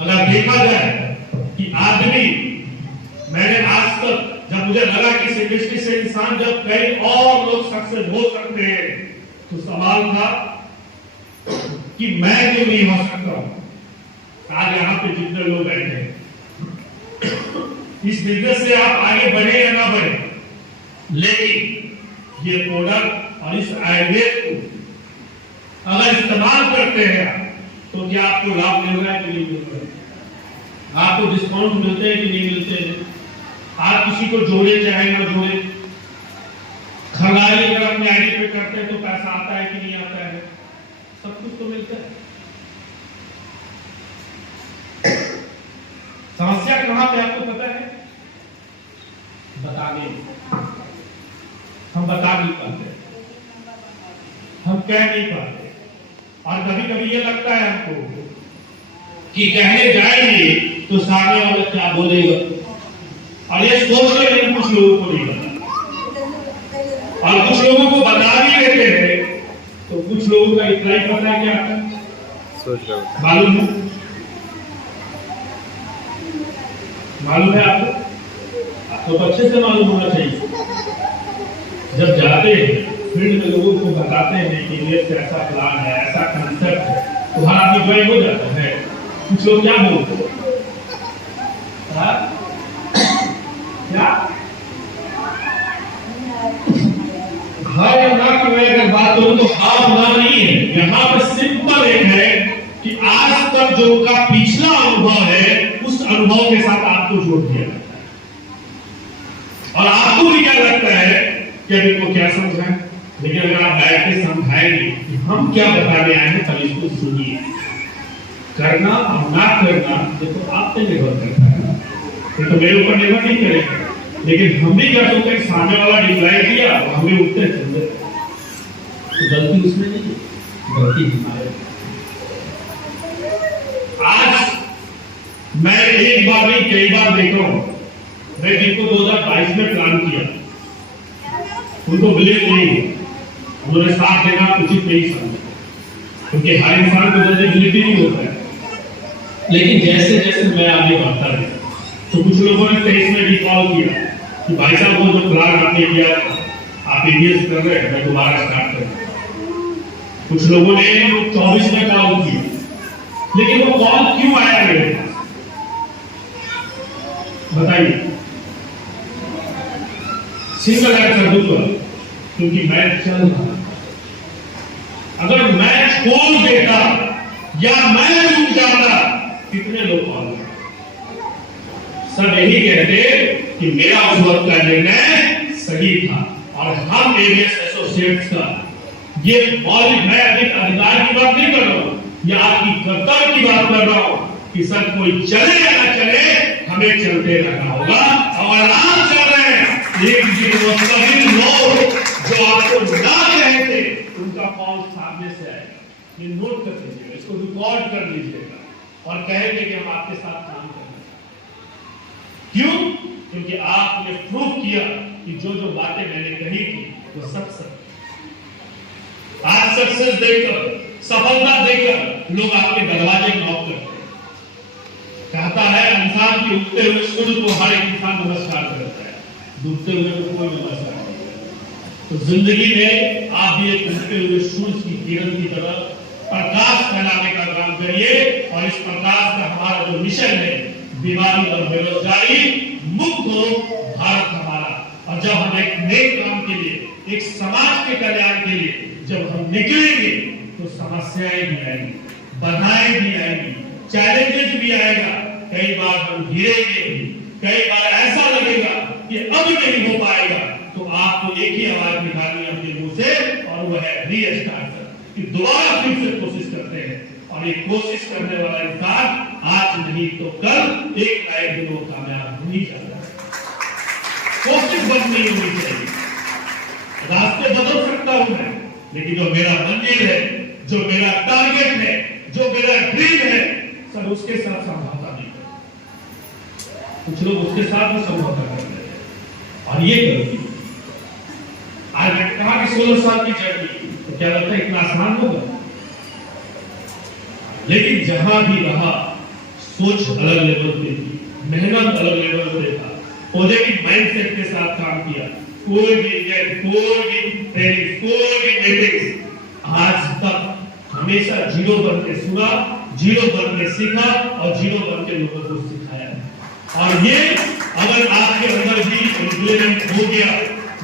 अगर देखा जाए कि आदमी, मैंने आज तक जब मुझे लगा कि इस इंडस्ट्री से इंसान जब कई और लोग सक्सेस हो सकते हैं, तो सवाल था कि मैं क्यों नहीं हो सकता हूं। आज यहां पे जितने लोग बैठे हैं, इस बिजनेस से आप आगे बढ़े या ना बढ़े, लेकिन ये प्रोडक्ट और इस आइडिया को अगर इस्तेमाल करते हैं तो क्या आपको लाभ मिल रहा है कि नहीं मिल रहा है, आपको डिस्काउंट मिलते हैं कि नहीं मिलते हैं, आप किसी को जोड़े चाहे ना जोड़े, खरीदारी अगर अपने आईडी पे करते हैं तो पैसा आता है कि नहीं आता है, सब कुछ तो मिलता है। समस्या कहां पे आपको पता है? बताने, हम बता नहीं पाते, हम कह नहीं पाते, और कभी कभी ये लगता है हमको कि कहने जाएंगे तो सामने वाला क्या बोलेगा, और ये सोच रहे हैं कुछ लोगों को नहीं पता, और कुछ लोगों को बता भी लेते हैं तो कुछ लोगों का रिप्लाई पता है क्या मालूम है? मालूम है आपको? आपको तो अच्छे से मालूम होना चाहिए। जब जाते हैं फील्ड में लोगों को बताते हैं कि ये ऐसा प्लान है, ऐसा कंसेप्ट है, तुम्हारा आदमी ज्वाइन हो जाता है। कुछ लोग क्या बोलते हैं, क्या हाँ या ना की मैं अगर बात करूं तो हाँ ना नहीं है। यहाँ पर सिंपल एक है कि आज तक जो उनका पिछला अनुभव है उस अनुभव के साथ आपको जोड़ दिया जाता है। और आपको भी क्या लगता है कि अब इनको क्या समझाएं, लेकिन अगर आप बैठ के समझाएंगे कि हम क्या बताने आए हैं तब इसको सुनिए। करना और ना करना ये तो आप पे निर्भर करता है, ये तो मेरे ऊपर निर्भर नहीं करेगा। लेकिन हम भी क्या सोचते हैं, सामने वाला रिप्लाई किया और हमें उत्तर चल गए, तो गलती उसमें नहीं, गलती हमारे। आज मैं एक बार नहीं कई बार देखा हूं, मैं जिनको 2022 में प्लान किया उनको बिलीव नहीं हुआ, उन्होंने साथ देना उचित नहीं समझा, क्योंकि हर इंसान को जल्दी नहीं होता है। लेकिन जैसे जैसे मैं आगे बढ़ता गया तो कुछ लोगों ने 23 में रिकॉल किया कि भाई साहब वो जो प्लान आपने किया आप एबीएस कर रहे हैं, मैं दोबारा स्टार्ट कर रहा हूं। कुछ लोगों ने 24 में कॉल किया, लेकिन वो कॉल क्यों आया मेरे पास बताइए? सिंगल आंसर दूंगा, क्योंकि मैच चल रहा। अगर मैच छोड़ देता या मैं रुक जाता, कितने लोग कॉल करते? सब यही कहते कि मेरा उस वक्त का निर्णय सही था। और हम एबीएस एसोसिएट्स का ये मौलिक, मैं अधिक अधिकार की बात नहीं कर रहा हूं, या आपकी कर्तव्य की बात कर रहा हूं कि सर कोई चले या ना चले, हमें चलते रहना होगा। और आप चल रहे हैं, एक सभी लोग जो आपको ना कहे थे उनका कॉल सामने से आएगा, ये नोट कर लीजिएगा, इसको रिकॉर्ड कर लीजिएगा और कहेंगे कि हम आपके साथ काम कर रहे हैं। क्यों? क्योंकि आपने प्रूव किया कि जो जो बातें मैंने कही थी वो सब सच। आज सक्सेस देकर, सफलता देकर लोग आपके दरवाजे नॉक करते हैं। कहता है इंसान की उगते हुए सूर्य को हर एक इंसान नमस्कार करता है, डूबते हुए को कोई नमस्कार नहीं करता। तो जिंदगी में आप भी एक उगते हुए सूर्य की किरण की तरह प्रकाश फैलाने का काम करिए। और इस प्रकाश का हमारा जो मिशन है, बीमारी और बेरोजगारी मुक्त हो भारत हमारा। और जब हम एक नेक काम के लिए, एक समाज के कल्याण के लिए जब हम निकलेंगे तो समस्याएं भी आएंगी, बाधाएं भी आएंगी, चैलेंजेस भी आएगा। कई बार हम गिरेंगे, कई बार ऐसा लगेगा कि अब नहीं हो पाएगा, तो आपको एक ही आवाज निकालनी है अपने मुंह से, और वह है रीस्टार्ट, कि दोबारा फिर से कोशिश करते हैं। और ये कोशिश करने वाला इंसान आज नहीं तो कल एक ना एक दिन वो कामयाब हो ही जाता है। कोशिश बंद नहीं होनी चाहिए। रास्ते बदल सकता हूं मैं, लेकिन जो मेरा मंजिल है, जो मेरा टारगेट है, जो मेरा ड्रीम है, सर उसके साथ समझौता नहीं करता। कुछ लोग उसके साथ भी समझौता कर रहे हैं और ये गलती। आज मैं कहा कि 16 साल की जर्नी, तो क्या लगता है इतना आसान होगा? लेकिन जहां भी रहा, सोच अलग लेवल पे थी, मेहनत अलग लेवल पे था, पॉजिटिव माइंडसेट के साथ काम किया। कोई भी ट्रेनिंग, कोई भी मीटिंग, आज तक हमेशा जीरो बन के सुना, जीरो बन के सीखा और जीरो बन के लोगों को सिखाया। और ये अगर आपके अंदर भी इंप्लीमेंट हो गया,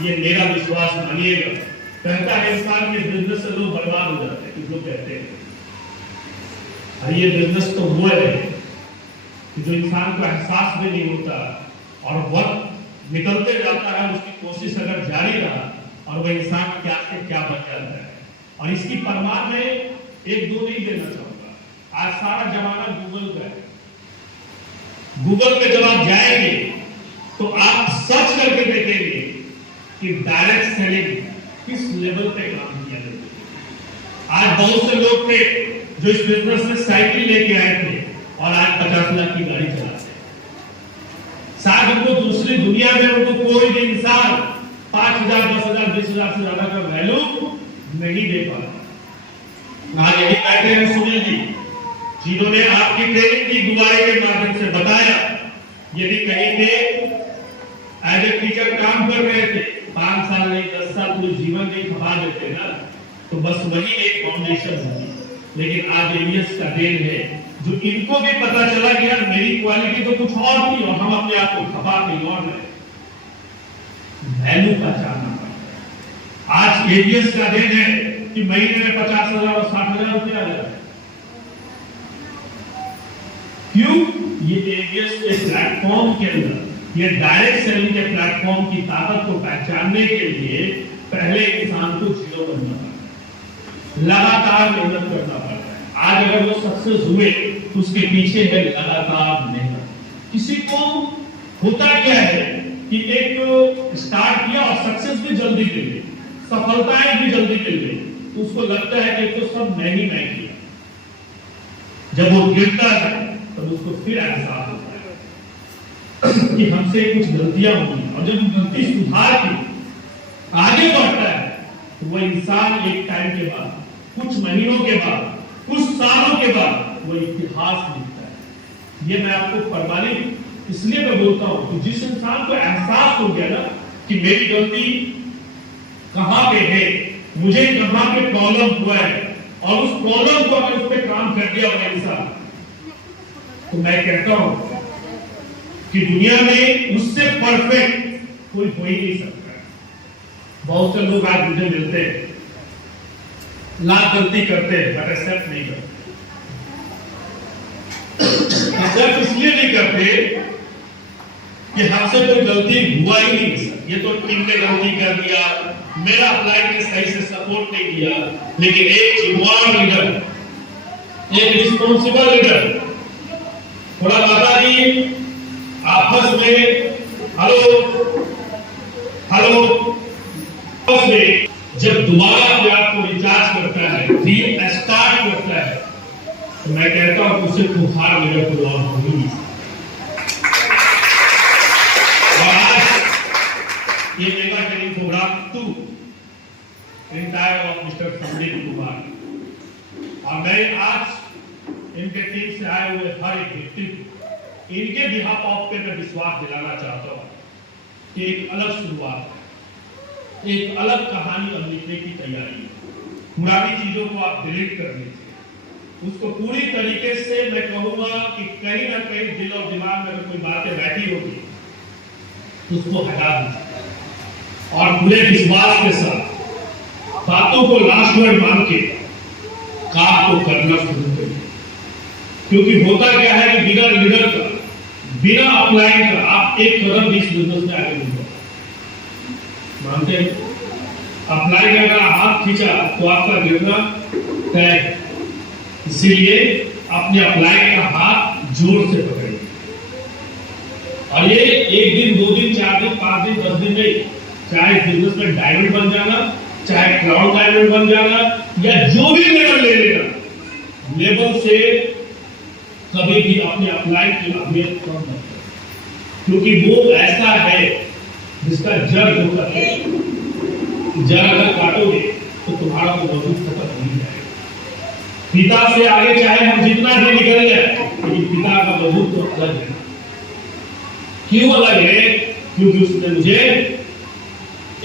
ये मेरा विश्वास मानिएगा। कहता है इंसान के बिजनेस से लोग बर्बाद हो जाते हैं, कुछ लोग कहते हैं। और ये बिजनेस तो वो है कि जो इंसान को एहसास भी नहीं होता और वक्त निकलते जाता है, उसकी कोशिश अगर जारी रहा और वह इंसान क्या से क्या बन जाता है। और इसकी परमार में एक दो नहीं देना चाहूंगा। आज सारा जमाना गूगल का है। गूगल पे जब आप जाएंगे तो आप सर्च करके देखेंगे कि डायरेक्ट सेलिंग किस लेवल पे काम किया जाता है। आज बहुत से लोग थे जो इस बिजनेस में साइकिल लेके आए थे और आज 50 लाख की गाड़ी चलाते हैं। शायद उनको दूसरी दुनिया में उनको कोई भी इंसान 5,000, 10,000, 20,000 से ज्यादा का वैल्यू नहीं दे पाता। आज यही बैठे हैं सुनील जी, जिन्होंने आपकी ट्रेनिंग की गुब्बारे के माध्यम से बताया। यदि कहीं पे एज ए टीचर काम कर रहे थे 5 साल नहीं 10 साल पूरे जीवन नहीं खपा देते ना, तो बस वही एक फाउंडेशन होगी। लेकिन आज एबीएस का देन है जो इनको भी पता चला कि यार मेरी क्वालिटी तो कुछ और थी और हम अपने आप को खपा कहीं और रहे। वैल्यू पहचानना पड़ता है। आज एबीएस का देन है कि महीने में 50,000 और 60,000 रुपया आ जाता है। क्यों? ये एबीएस के प्लेटफॉर्म के अंदर, ये डायरेक्ट सेलिंग के प्लेटफॉर्म की ताकत को पहचानने के लिए पहले इंसान को जीरो बनना पड़ता है, लगातार मेहनत करना पड़ता है। आज अगर वो सक्सेस हुए तो उसके पीछे है लगातार मेहनत। किसी को होता क्या है कि एक स्टार्ट किया और सक्सेस भी जल्दी मिल गई, सफलताएं भी जल्दी मिल गई, तो उसको लगता है कि तो सब मैं किया। जब वो गिरता है तब उसको फिर एहसास होता है कि हमसे कुछ गलतियां हुई, और जब गलती सुधार के आगे बढ़ता है तो वह इंसान एक टाइम के बाद, कुछ महीनों के बाद, कुछ सालों के बाद वो इतिहास लिखता है। ये मैं आपको प्रमाणित इसलिए मैं बोलता हूं कि जिस इंसान को एहसास हो गया ना कि मेरी गलती कहां पे है, मुझे कहां पे प्रॉब्लम हुआ है, और उस प्रॉब्लम को अगर उस पर काम कर दिया वो इंसान, तो मैं कहता हूं कि दुनिया में उससे परफेक्ट कोई हो ही नहीं सकता। बहुत से लोग आज मुझे मिलते हैं, लाख गलती करते हैं बट एक्सेप्ट नहीं करते। एक्सेप्ट इसलिए नहीं करते कि हमसे कोई गलती हुआ ही नहीं सर, ये तो टीम ने गलती कर दिया, मेरा अप्लाई ने सही से सपोर्ट नहीं किया। लेकिन एक जिम्मेदार लीडर, एक रिस्पॉन्सिबल लीडर, थोड़ा माता जी आपस में हेलो आपस में जब दोबारा अपने आप को रिचार्ज करता है, रीस्टार्ट करता है, तो मैं कहता हूं उससे तुफान मेरे को और हो ही नहीं। और आज ये mega training program 2 entire of mister Sandeep Kumar, और मैं आज इनके टीम से आए हुए हर एक व्यक्ति को इनके बिहाफ ऑफ पे मैं विश्वास दिलाना चाहता हूं कि एक अलग शुरुआत है, एक अलग कहानी अब लिखने की तैयारी है। पुरानी चीजों को आप डिलीट कर लीजिए, उसको पूरी तरीके से मैं कहूंगा कि कहीं ना कहीं दिल और दिमाग में अगर कोई बातें बैठी होगी तो उसको हटा दीजिए और पूरे विश्वास के साथ बातों को लास्ट वर्ड मान के काम को करना शुरू करिए। क्योंकि होता क्या है कि बिना लीडर का, बिना अपलाइन का आप एक कदम भी इस बिजनेस में आगे नहीं बढ़ मानते हैं। अपलाइन अगर हाथ खींचा तो आपका गिरना तय है, इसीलिए अपने अपलाइन का हाथ जोर से पकड़िए। और ये 1 दिन 2 दिन 4 दिन 5 दिन 10 दिन नहीं, चाहे बिजनेस में डायमंड बन जाना, चाहे क्राउन डायमंड बन जाना, या जो भी लेवल ले लेना, लेवल से कभी भी अपने अपलाइन की अहमियत कम मत करो। क्योंकि वो ऐसा है जिसका जड़ होता है, जड़ अगर काटोगे तो तुम्हारा तो वजूद खत्म हो ही जाएगा। पिता से आगे चाहे हम जितना भी निकल जाए, लेकिन पिता का वजूद तो अलग है। क्यों अलग है? क्योंकि उसने मुझे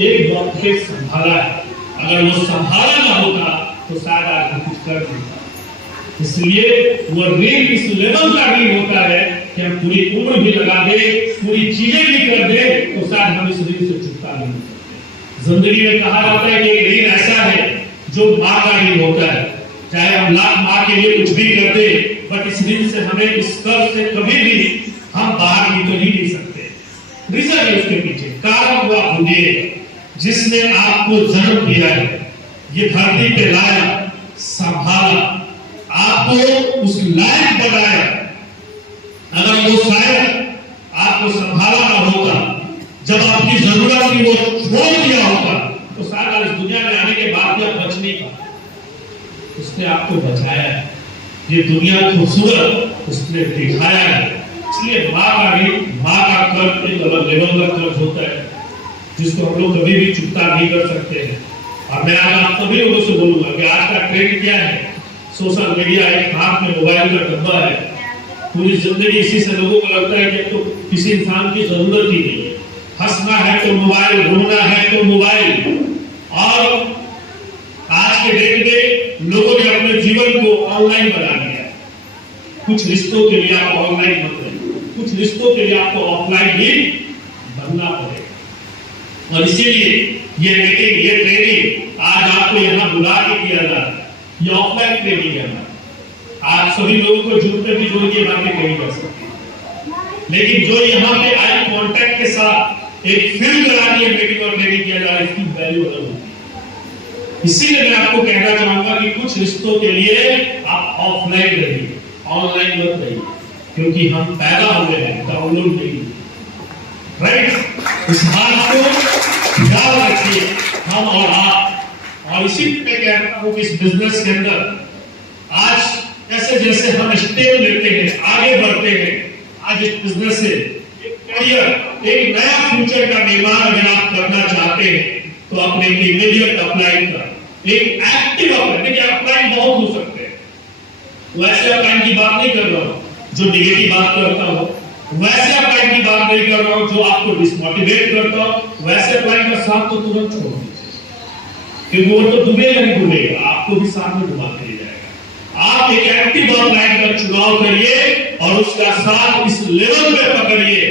एक वक्त से संभाला है। अगर वो संभाला ना होता तो शायद आज हम कुछ कर नहीं पाते। इसलिए वो ऋण इस लेवल का ऋण होता है कि हम पूरी उम्र भी लगा दे, पूरी चीजें भी कर दे, तो शायद हम इस ऋण से छुटकारा नहीं सकते। जिंदगी में कहा जाता है कि ऋण ऐसा है जो माँ का ऋण होता है। चाहे हम लाख माँ के लिए कुछ भी कर दे, बट इस ऋण से हमें, इस कर्ज से कभी भी हम बाहर निकल ही नहीं सकते। रीजन है उसके पीछे, कारण वो आप ढूंढिए जिसने आपको जन्म दिया है, ये धरती पे लाया, संभाला, आपको उस लायक बनाया। अगर वो शायद आपको संभाला ना होता, जब आपकी जरूरत थी वो छोड़ दिया होता, तो शायद इस दुनिया में आने के बाद भी बच नहीं पाता। उसने आपको बचाया है, ये दुनिया खूबसूरत उसने दिखाया है। इसलिए माँ का ऋण, माँ का कर्ज एक अलग लेवल का कर्ज होता है जिसको हम लोग कभी भी चुकता नहीं कर सकते हैं। और मैं आज आप सभी लोगों से बोलूंगा कि आज का ट्रेंड क्या है? सोशल मीडिया, एक हाथ में मोबाइल का डब्बा है। पूरी जिंदगी इसी से लोगों को लगता है कि तो किसी इंसान की जरूरत ही नहीं है। हंसना है तो मोबाइल, रोना है तो मोबाइल। और आज के डेट में लोगों ने अपने जीवन को ऑनलाइन बना लिया। कुछ रिश्तों के लिए आप ऑनलाइन मत रहिए, कुछ रिश्तों के लिए आपको ऑफलाइन ही बनना पड़ेगा। और इसीलिए ये मीटिंग, ये ट्रेनिंग आज आपको यहाँ बुला के किया जा रहा है, ये ऑफलाइन ट्रेनिंग है। आज सभी लोगों को जूम पे भी जोड़ के बातें कही जा सकती है, लेकिन जो यहाँ पे आई कांटेक्ट के साथ एक फील करानी है मीटिंग और ट्रेनिंग किया जा रहा है, इसकी वैल्यू अलग होती है। इसीलिए मैं आपको कहना चाहूंगा कि कुछ रिश्तों के लिए आप ऑफलाइन रहिए, ऑनलाइन मत रहिए, क्योंकि हम पैदा हुए हैं, डाउनलोड नहीं। राइट, इस बात को ध्यान रखिए, हम और आप। और इसी में कहता हूं कि इस बिजनेस के अंदर आज जैसे जैसे हम स्टेप लेते हैं, आगे बढ़ते हैं, आज इस बिजनेस से एक करियर, एक नया फ्यूचर का निर्माण अगर आप करना चाहते हैं तो अपने इमीडिएट अप्लाई कर, एक एक्टिव अप्लाई। देखिए अप्लाई बहुत हो सकते हैं, वैसे अप्लाई की बात नहीं कर रहा हूं जो निगेटिव बात करता हो, वैसे अप्लाई की बात नहीं कर रहा हूं जो आपको डिसमोटिवेट करता हो। वैसे अप्लाई का साथ तो तुरंत छोड़ दीजिए, क्योंकि वो तो डूबेगा नहीं डूबेगा, आपको भी साथ में डुबा के ले जाएगा। आप एक एक्टिव ऑनलाइन का चुनाव करिए और उसका साथ इस लेवल पे पकड़िए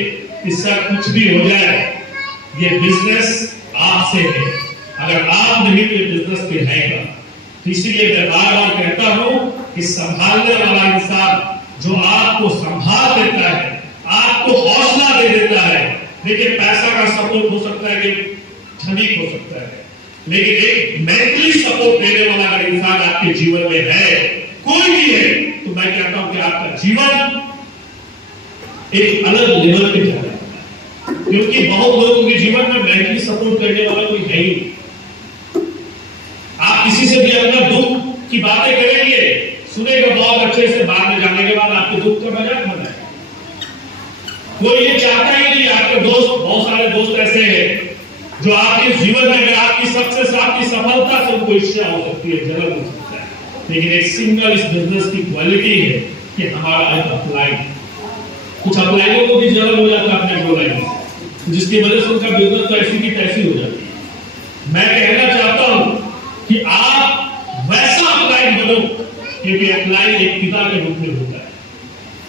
कि सर कुछ भी हो जाए, ये बिजनेस आपसे है। अगर आप नहीं तो बिजनेस पे रहेगा। तो इसीलिए मैं बार बार कहता हूं कि संभालने वाला इंसान जो आपको संभाल देता है, आपको हौसला दे देता है। देखिए पैसा का सपोर्ट हो सकता है कि धनिक हो सकता है, लेकिन एक मेंटली सपोर्ट देने वाला अगर इंसान आपके जीवन में है, कोई भी है, तो मैं कहता हूं कि आपका जीवन एक अलग लेवल पे जा रहा है। क्योंकि बहुत लोगों के जीवन में मेंटली सपोर्ट करने वाला कोई है ही नहीं। आप किसी से भी अपना दुख की बातें करेंगे, सुनेगा बहुत अच्छे से, बाद में जाने के बाद आपके दुख का मजाक बनाएगा। कोई ये चाहता ही नहीं। आपके दोस्त, बहुत सारे दोस्त ऐसे हैं जो आपके जीवन में अगर आपकी सक्सेस, आपकी सफलता से उनको ईर्ष्या हो सकती है, जलन हो सकता है, लेकिन एक सिंगल इस बिजनेस की क्वालिटी है कि हमारा एक अप्लाई, कुछ अप्लाइयों को भी जलन हो जाता है अपने अप्लाई, जिसकी वजह से उनका बिजनेस तो ऐसी की तैसी हो जाती है। मैं कहना चाहता हूं कि आप वैसा अप्लाई बनो, क्योंकि अप्लाई एक पिता के रूप में होता है,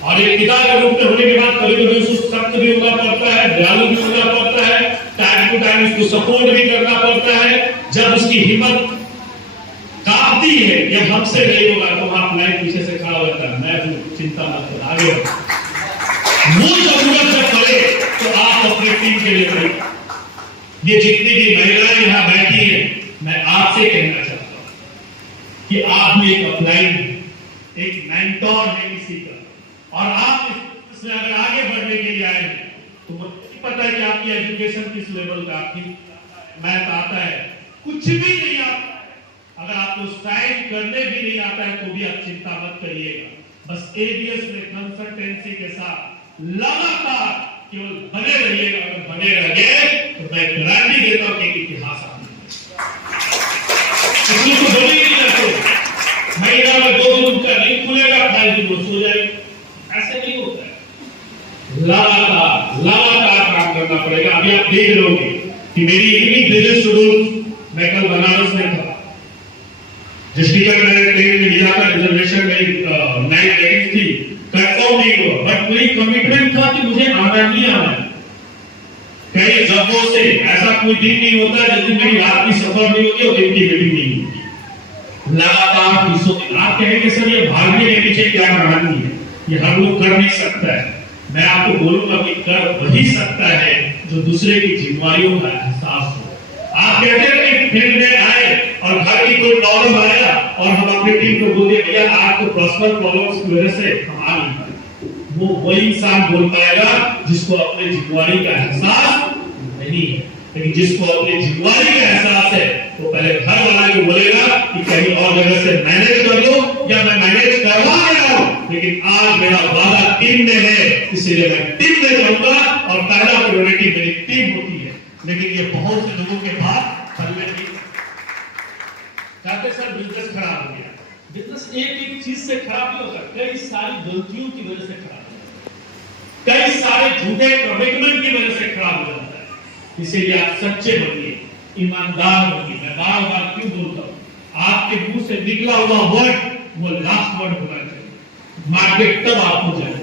और एक पिता के रूप में होने के बाद कभी कभी उसको सख्त भी होना पड़ता है, दयालु भी होना पड़ता है, टाइम टू टाइम उसको सपोर्ट भी करना पड़ता है। जब उसकी हिम्मत कांपती है कि हमसे नहीं होगा, तो आप लाइन पीछे से खड़ा होता है, मैं हूं, चिंता मत कर, आगे वो जरूरत जब पड़े तो आप अपनी टीम के लिए खड़े। ये जितनी भी महिलाएं यहाँ बैठी हैं, मैं आपसे कहना चाहता हूं कि आप में एक अपलाइन, एक मेंटोर है किसी का, और आप इसमें अगर आगे बढ़ने के लिए आए तो मुझे पता है कि आपकी एजुकेशन किस लेवल का, आपकी मैथ आता है, कुछ भी नहीं आता है, अगर आपको साइन करने भी नहीं आता है तो भी आप चिंता मत करिएगा। बस एबीएस में कंसल्टेंसी के साथ लगातार केवल बने रहिएगा। अगर बने रहे तो मैं गारंटी देता हूं कि इतिहास किसी को बोले नहीं जाते, महीना में 2 दिन उनका नहीं खुलेगा, 5 दिन वो सो जाएगा, ऐसे नहीं होता है। लगातार काम करना पड़ेगा। अभी आप देख लोगे कि मेरी इतनी बिजनेस शेड्यूल, मैं कल बनारस में था, जिस टिकट मैंने ट्रेन में लिया था, रिजर्वेशन में नाइट लेनी थी, कंफर्म नहीं हुआ, बट मेरी कमिटमेंट था कि मुझे आना ही आना है। कई जगहों से ऐसा कोई दिन नहीं होता जिस दिन मेरी रात की सफर नहीं होती और दिन की मीटिंग नहीं होती। लगातार आप कहेंगे सर ये भागने के पीछे क्या कहानी है, ये हम लोग कर नहीं सकता है। मैं आपको बोलूंगा कि कर वही सकता है जो दूसरे की जिम्मेदारियों का एहसास हो। आप कहते हैं कि फील्ड में आए और घर की कोई प्रॉब्लम आया और हम अपनी टीम को बोल दिए भैया आज तो पर्सनल प्रॉब्लम्स की वजह से हम आ नहीं पाए, वो वही इंसान बोल पाएगा जिसको अपने जिम्मेदारी का एहसास नहीं है। लेकिन जिसको अपनी जिम्मेदारी का एहसास है वो पहले घर वाले को बोलेगा कि कहीं और जगह से मैनेज कर लो या मैं मैनेज करवा रहा हूं, लेकिन आज मेरा वादा टीम में है, इसलिए मैं टीम में जाऊंगा और पहला प्रायोरिटी मेरी टीम होती है। लेकिन ये बहुत से लोगों के पास चलने नहीं चाहते। सर बिजनेस खराब हो गया, बिजनेस एक चीज से खराब नहीं होता, कई सारी गलतियों की वजह से खराब हो जाता है, कई सारे झूठे कमिटमेंट की वजह से खराब हो जाता है। इसीलिए आप सच्चे बनिए, ईमानदार बनिए। मैं बार बार क्यों बोलता हूँ, आपके मुंह से निकला हुआ वर्ड वो लास्ट वर्ड होना चाहिए। मार्केट तब आपको जाए,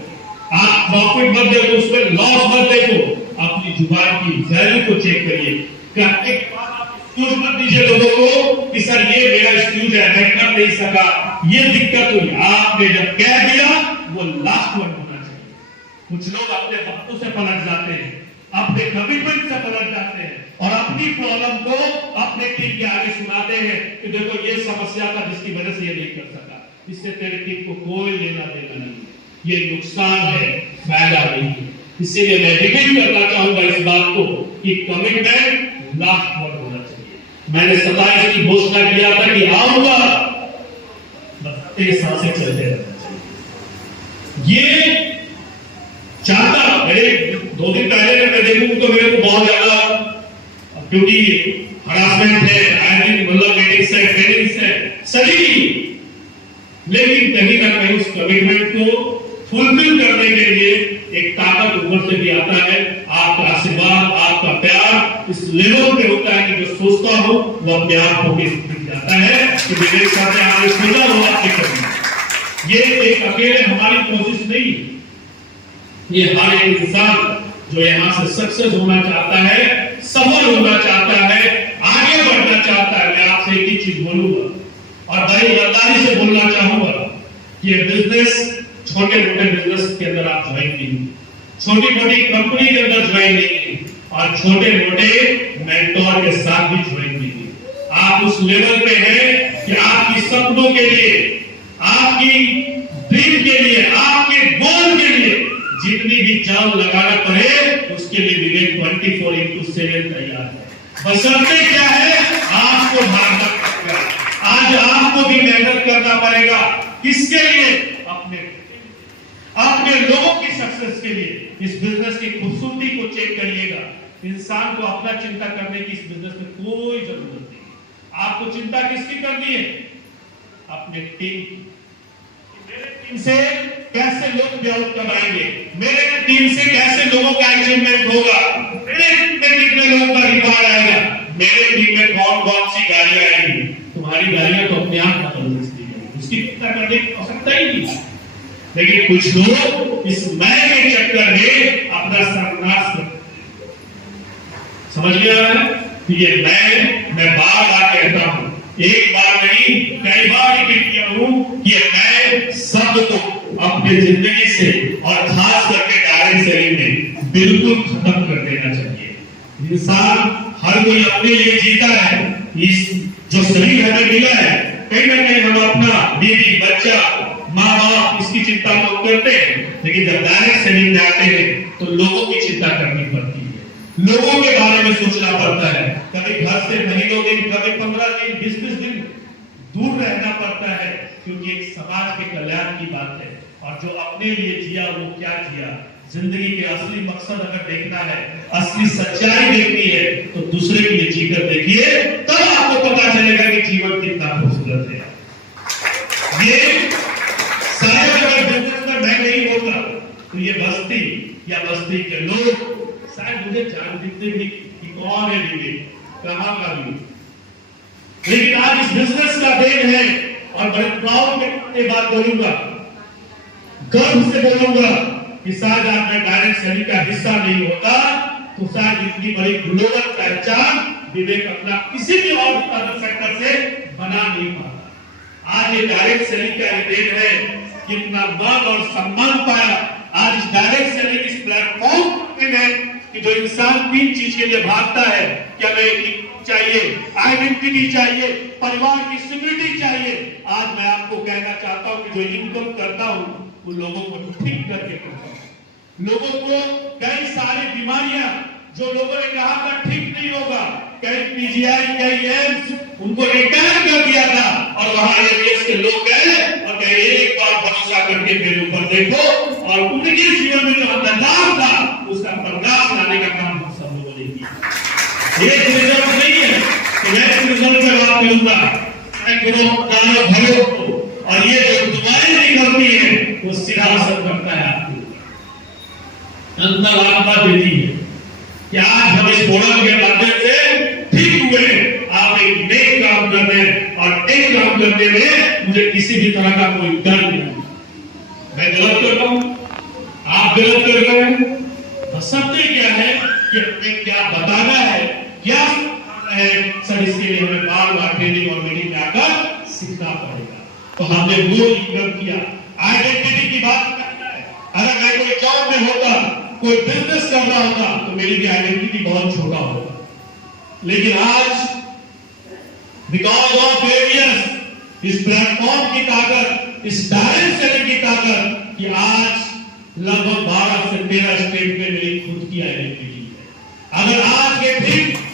आप प्रॉफिट मत देखो, उसमें लॉस मत देखो, अपनी जुबान की वैल्यू को चेक करिए। करने के बाद आप एक्सक्यूज मत दीजिए लोगों को कि सर ये मेरा एक्सक्यूज है, मैं कर नहीं सका, ये दिक्कत हुई। आपने जब कह दिया वो लास्ट वर्ड होना चाहिए। कुछ लोग अपने बातों से पलट जाते हैं, अपने कमिटमेंट से पलट जाते हैं और अपनी प्रॉब्लम को अपने टीम के आगे सुनाते हैं कि देखो ये समस्या था जिसकी वजह से ये नहीं कर सका, इससे तेरी टीम को कोई लेना देना नहीं, ये नुकसान है, फायदा नहीं है। इसीलिए मैं रिपीट करना चाहूंगा इस बात को कि कमिटमेंट लास्ट वर्ड होना चाहिए। मैंने 27 की घोषणा किया था कि आऊंगा, बस एक साथ से चलते रहना चाहिए। ये चाहता मेरे 2 दिन पहले मैं देखूं तो मेरे को बहुत ज्यादा क्योंकि हरासमेंट है, मतलब मीटिंग से, ट्रेनिंग से सभी, लेकिन कहीं ना कहीं उस कमिटमेंट को फुलफिल करने के लिए एक ताकत ऊपर से भी आता है। आपका आशीर्वाद, आपका प्यार इस लेवल पे होता है कि जो सोचता हूं वो अपने आप को भी जाता है कि मेरे साथ आगे खुला हुआ आपके करना। ये एक अकेले हमारी कोशिश नहीं, ये हर एक इंसान जो यहाँ से सक्सेस होना चाहता है, सफल होना चाहता है, आगे बढ़ना चाहता है। मैं आपसे एक ही चीज बोलूंगा और बड़ी ईमानदारी से बोलना चाहूंगा कि ये बिजनेस छोटे मोटे बिजनेस के अंदर आप ज्वाइन नहीं, छोटी मोटी कंपनी के अंदर ज्वाइन नहीं और छोटे मोटे मेंटोर के साथ भी ज्वाइन नहीं। आप उस लेवल पे हैं कि आपकी सपनों के लिए, आपकी ड्रीम के लिए, आपके गोल के लिए जितनी भी जान लगाना पड़े उसके लिए विवेक 24/7 तैयार है। बशर्ते क्या है, आपको भागना पड़ेगा, आज आपको भी मेहनत करना पड़ेगा। किसके लिए? अपने लोगों की सक्सेस के लिए। इस बिजनेस की खूबसूरती को चेक करिएगा। इंसान को अपना चिंता करने की इस बिजनेस में कोई जरूरत नहीं। आपको चिंता किसकी करनी है? अपने टीम की। मेरे टीम से कैसे लोग डेवलप करवाएंगे, मेरे टीम से कैसे लोगों का अचीवमेंट होगा, मेरे टीम में कितने लोगों का रिकॉर्ड आएगा, मेरे टीम में कौन कौन सी गाड़ियां आएंगी। तुम्हारी गाड़ियां तो अपने आप खत्म हो, उसकी चिंता करने की आवश्यकता ही नहीं। लेकिन कुछ लोग इस मैं के चक्कर में अपना सर्वनाश करते हैं। समझ में आ रहा है कि ये मैं बार बार कहता हूं, एक बार नहीं कई बार रिपीट किया हूं कि मैं शब्द को अपनी जिंदगी से और खास करके डायरेक्ट सेलिंग में बिल्कुल खत्म कर देना चाहिए। इंसान हर कोई अपने लिए जीता है। इस जो शरीर हमें मिला है, कहीं ना कहीं हम अपना बीवी बच्चा माँ बाप इसकी चिंता तो करते हैं, लेकिन जब डायरेक्ट सेलिंग में आते हैं तो लोगों की चिंता करनी पड़ती है, लोगों के बारे में सोचना पड़ता है। कभी घर से महीनों दिन, कभी 15 दिन, 20 दिन दूर रहना पड़ता है, क्योंकि एक समाज के कल्याण की बात है। और जो अपने लिए जिया वो क्या जिया, जिंदगी के असली मकसद अगर देखना है, असली सच्चाई देखनी है तो दूसरे के लिए जीकर देखिए, तब आपको पता चलेगा कि जीवन कितना खूबसूरत है। ये शायद अगर बिजनेस में मैं नहीं होता तो ये बस्ती या बस्ती के लोग शायद मुझे जानते भी कि कौन है विवेक, कहां का विवेक। लेकिन आज इस बिजनेस का दिन है और बड़े प्राउड के बात बोलूंगा, गर्व से बोलूंगा कि शायद आज मैं डायरेक्ट सेलिंग का हिस्सा नहीं होता तो शायद इतनी बड़ी ग्लोबल पहचान विवेक अपना किसी भी और अदर सेक्टर से बना नहीं पाता। आज ये डायरेक्ट सेलिंग का दिन है, कितना मान और सम्मान पाया आज इस डायरेक्ट सेलिंग इस प्लेटफॉर्म में कि जो इंसान 3 चीज के लिए भागता है, क्या मैं चाहिए, आइडेंटिटी चाहिए, परिवार की सिक्योरिटी चाहिए। आज मैं आपको कहना चाहता हूं कि जो इनकम करता हूं वो लोगों को ठीक करके करता हूं। लोगों को कई सारी बीमारियां जो लोगों ने कहा था ठीक नहीं होगा, कई पीजीआई, कई एम्स, उनको रिटायर कर दिया था और वहां एमबीएस के लोग गए और कहे एक बार भरोसा करके मेरे ऊपर देखो, और उनके जीवन में जो बदलाव था उसका प्रकाश लाने का काम हम सब लोगों ने किया। एक रिजल्ट नहीं है कि मैं रिजल्ट से बात करूंगा, मैं गुरु भरो को, और ये जो दुआएं निकलती है वो सीधा असर करता है आपके ऊपर, अंतरात्मा देती है। क्या आज हम इस फोरम के माध्यम से ठीक हुए। आप एक नेक काम कर रहे हैं और नेक काम करने में मुझे किसी भी तरह का कोई डर नहीं। मैं गलत कर रहा हूं, आप गलत कर रहे हैं, तो सत्य क्या है कि हमें क्या बताना है, क्या है सर, इसके लिए हमें बार बार ट्रेनिंग और मीटिंग में आकर सीखना पड़ेगा। तो हमने वो इग्नोर किया। आइडेंटिटी की बात करना है। अगर मैं कोई जॉब में होता, कोई बिजनेस कर रहा होता, तो मेरी भी आइडेंटिटी बहुत छोटा होगा। लेकिन आज बिकॉज ऑफ एरियस, इस प्लेटफॉर्म की ताकत, इस डायरेक्ट सेलिंग की ताकत, कि आज लगभग 12 से 13 स्टेट में मेरी खुद की आइडेंटिटी है। अगर आज के ठीक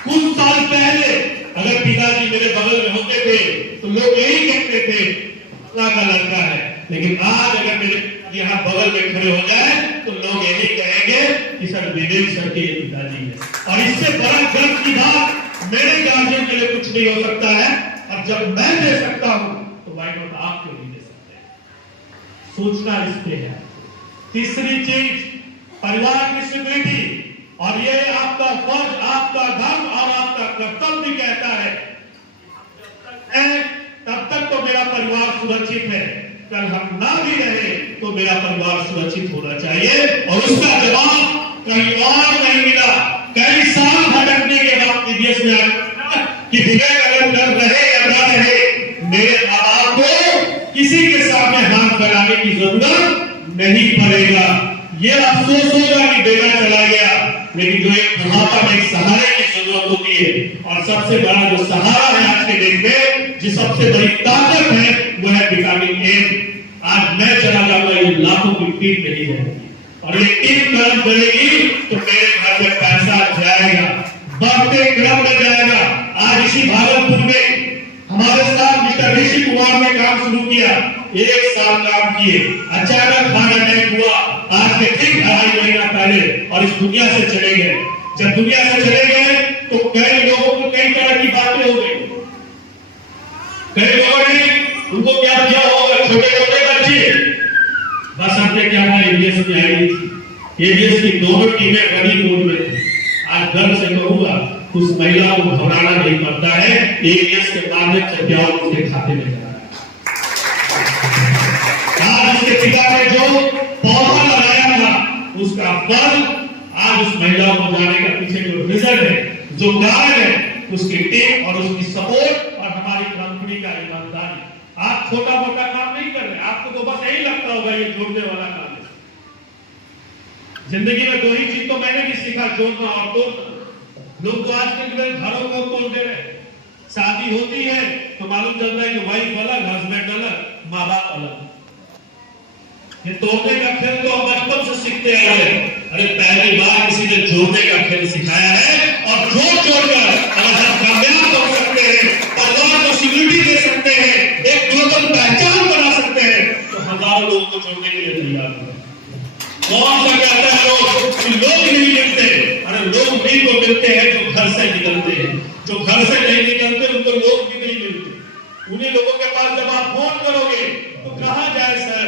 कुछ साल पहले अगर पिताजी मेरे बगल में होते थे तो लोग यही कहते थे अल्लाह का लड़का है। लेकिन आज अगर मेरे यहाँ बगल में खड़े हो जाए तो लोग यही कहेंगे कि सर विवेक सर के पिताजी है। और इससे बड़ा गर्व की बात मेरे गार्जियन के लिए कुछ नहीं हो सकता है। और जब मैं दे सकता हूं तो भाई तो आप क्यों नहीं दे सकते? सोचना इस पे है। तीसरी चीज, परिवार की सिक्योरिटी। और ये आपका फर्ज, आपका धर्म और आपका कर्तव्य कहता है तब तक तो मेरा परिवार सुरक्षित है। कल हम ना भी रहे तो मेरा परिवार सुरक्षित होना चाहिए। और उसका जवाब कहीं और नहीं मिला। कई साल भटकने के बाद विदेश में आया कि विवेक अगर डर रहे या ना रहे, मेरे माँ बाप को किसी के सामने हाथ बढ़ाने की जरूरत नहीं पड़ेगा। ये अफसोस होगा कि बेटा चला गया, लेकिन जो एक बुढ़ापा में एक सहारे की जरूरत होती है। और सबसे बड़ा जो सहारा है आज के दिन में, जो सबसे बड़ी ताकत है, वो है विटामिन ए। आज मैं चला जाऊंगा, ये लाखों की टीम नहीं रहेगी। और ये टीम काम करेगी तो मेरे घर में पैसा जाएगा, बढ़ते क्रम में जाएगा। आज इसी भागलपुर में हमारे साथ मिस्टर ऋषि कुमार ने काम शुरू किया। 1 साल काम किए, अचानक हार्ट अटैक हुआ आज के ठीक 2.5 महीना पहले, और इस दुनिया से चले गए। जब दुनिया से चले गए तो कई लोगों को कई तरह की बातें हो गई। कई लोगों ने उनको क्या किया होगा, छोटे छोटे बच्चे, बस हमने क्या था, एबीएस में आई थी। एबीएस की दोनों टीमें बड़ी कोर्ट में थी। आज गर्व से कहूंगा उस महिला को घबराना नहीं पड़ता है। एबीएस के माध्यम से ब्याह उसके खाते में जा रहा है। आज उसके पिता ने जो पौधा लगाया था उसका फल आज उस महिला को जाने का पीछे जो रीजन है, जो कारण है, उसकी टीम और उसकी सपोर्ट और हमारी कंपनी का ईमानदारी। आप छोटा मोटा काम नहीं कर रहे, आपको तो बस यही लगता होगा ये जोड़ने वाला काम है। जिंदगी में 2 ही चीज तो मैंने भी सीखा, जोड़ना और तोड़ना। लोग तो आज के घरों को तोड़ दे रहे। शादी होती है तो मालूम चलता है कि वाइफ अलग, हस्बैंड अलग, माँ बाप अलग। ये तोड़ने का खेल तो हम बचपन से सीखते आए हैं। अरे पहली बार किसी ने जोड़ने का खेल सिखाया है, और जोड़कर अगर हम कामयाब हो सकते हैं, परिवार को सिक्योरिटी दे सकते हैं, एक ग्लोबल पहचान बना सकते हैं, तो हजारों लोगों को जोड़ने के लिए तैयार हैं। कौन सा कहता है लोग नहीं मिलते? अरे लोग नहीं को मिलते हैं जो घर से निकलते हैं। जो घर से नहीं निकलते उनको लोग भी नहीं मिलते। उन्हीं लोगों के पास जब आप फोन करोगे तो कहां जाए सर,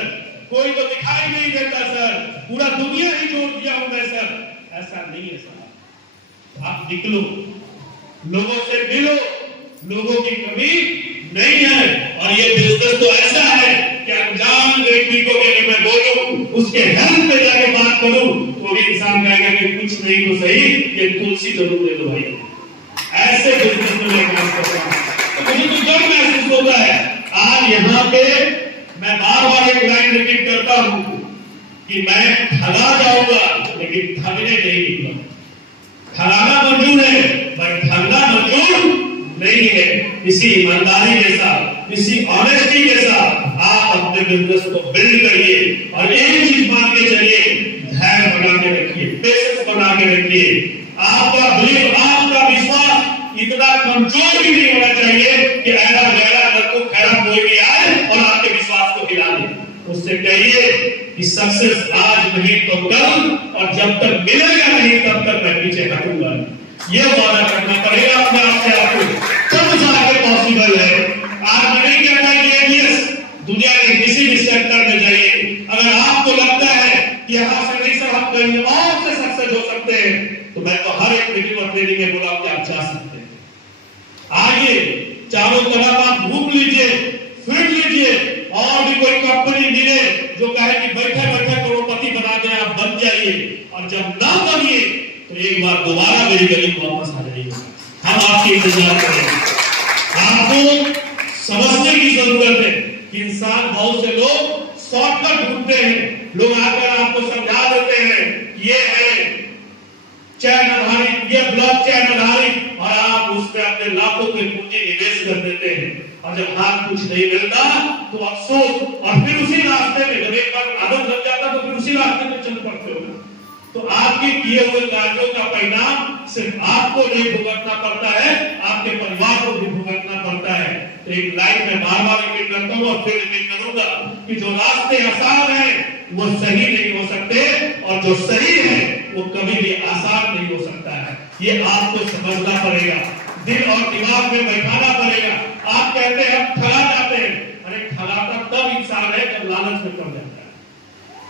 कोई तो दिखाई नहीं देता सर, पूरा दुनिया ही जोड़ दिया हूं मैं सर। ऐसा नहीं है सर, आप निकलो, लोगों से मिलो, लोगों की कमी नहीं है। और ये बिजनेस तो ऐसा है कि अनजान व्यक्ति को अगर मैं बोलूं, उसके हेल्थ पे जाके बात करूं, तो भी इंसान कहेगा कि कुछ नहीं तो सही, ये तुलसी जरूर दे दो भाई। ऐसे बिजनेस में मैं काम कर रहा हूं, तो मुझे तो गर्व महसूस होता है। आज यहाँ पे मैं बार बार एक लाइन रिपीट करता हूं कि मैं ठगा जाऊंगा लेकिन ठगने नहीं निकला। ठगाना मंजूर है पर ठगना मंजूर नहीं है। इसी ईमानदारी के साथ, इसी ऑनेस्टी के साथ आप अपने बिजनेस को बिल्ड करिए। और एक चीज मान के चलिए, धैर्य बना के रखिए, पेशेंस बना के रखिए। आपका बिलीव, आपका विश्वास इतना कमजोर भी नहीं होना चाहिए कि ऐसा गहरा लड़कों खैरा कोई भी आए और आपके विश्वास को हिला दे। उससे कहिए कि सक्सेस आज नहीं तो कल, और जब तक मिलेगा नहीं तब तक मैं पीछे हटूंगा। ये वादा करना पड़ेगा अपने आप से आपको, तब जाके पॉसिबल है। आज मैं नहीं कहता कि एबीएस दुनिया के किसी भी सेक्टर में जाइए, अगर आपको लगता है कि यहाँ से नहीं सर हम कहीं और से सक्सेस हो सकते हैं, तो मैं तो हर जब ना बनिए तो एक बार दोबारा मेरी गली को वापस आ जाइएगा, हम आपके इंतजार करेंगे। आपको समझने की जरूरत है कि इंसान, बहुत से लोग शॉर्टकट ढूंढते हैं, लोग आकर आपको समझा देते हैं ये है चैन आधारित, ये ब्लॉकचेन आधारित, और आप उस पर अपने लाखों के पूंजी निवेश कर देते हैं, और जब हाथ कुछ नहीं मिलता तो अफसोस, और फिर उसी रास्ते में जब एक बार आदत लग जाता तो फिर उसी रास्ते में चल पड़ते हो। तो आपके किए हुए कार्यों का परिणाम सिर्फ आपको नहीं भुगतना पड़ता है, आपके परिवार को भी भुगतना पड़ता है। तो एक लाइन में बार-बार रिपीट करता हूं और फिर रिपीट करूंगा कि जो रास्ते आसान हैं वो सही नहीं हो सकते, और जो सही है वो कभी भी आसान नहीं हो सकता है। ये आपको समझना पड़ेगा, दिल और दिमाग में बैठाना पड़ेगा। आप कहते हैं हम ठगा जाते हैं, अरे ठगाता तब इंसान है जब लालच में पड़ जाता है।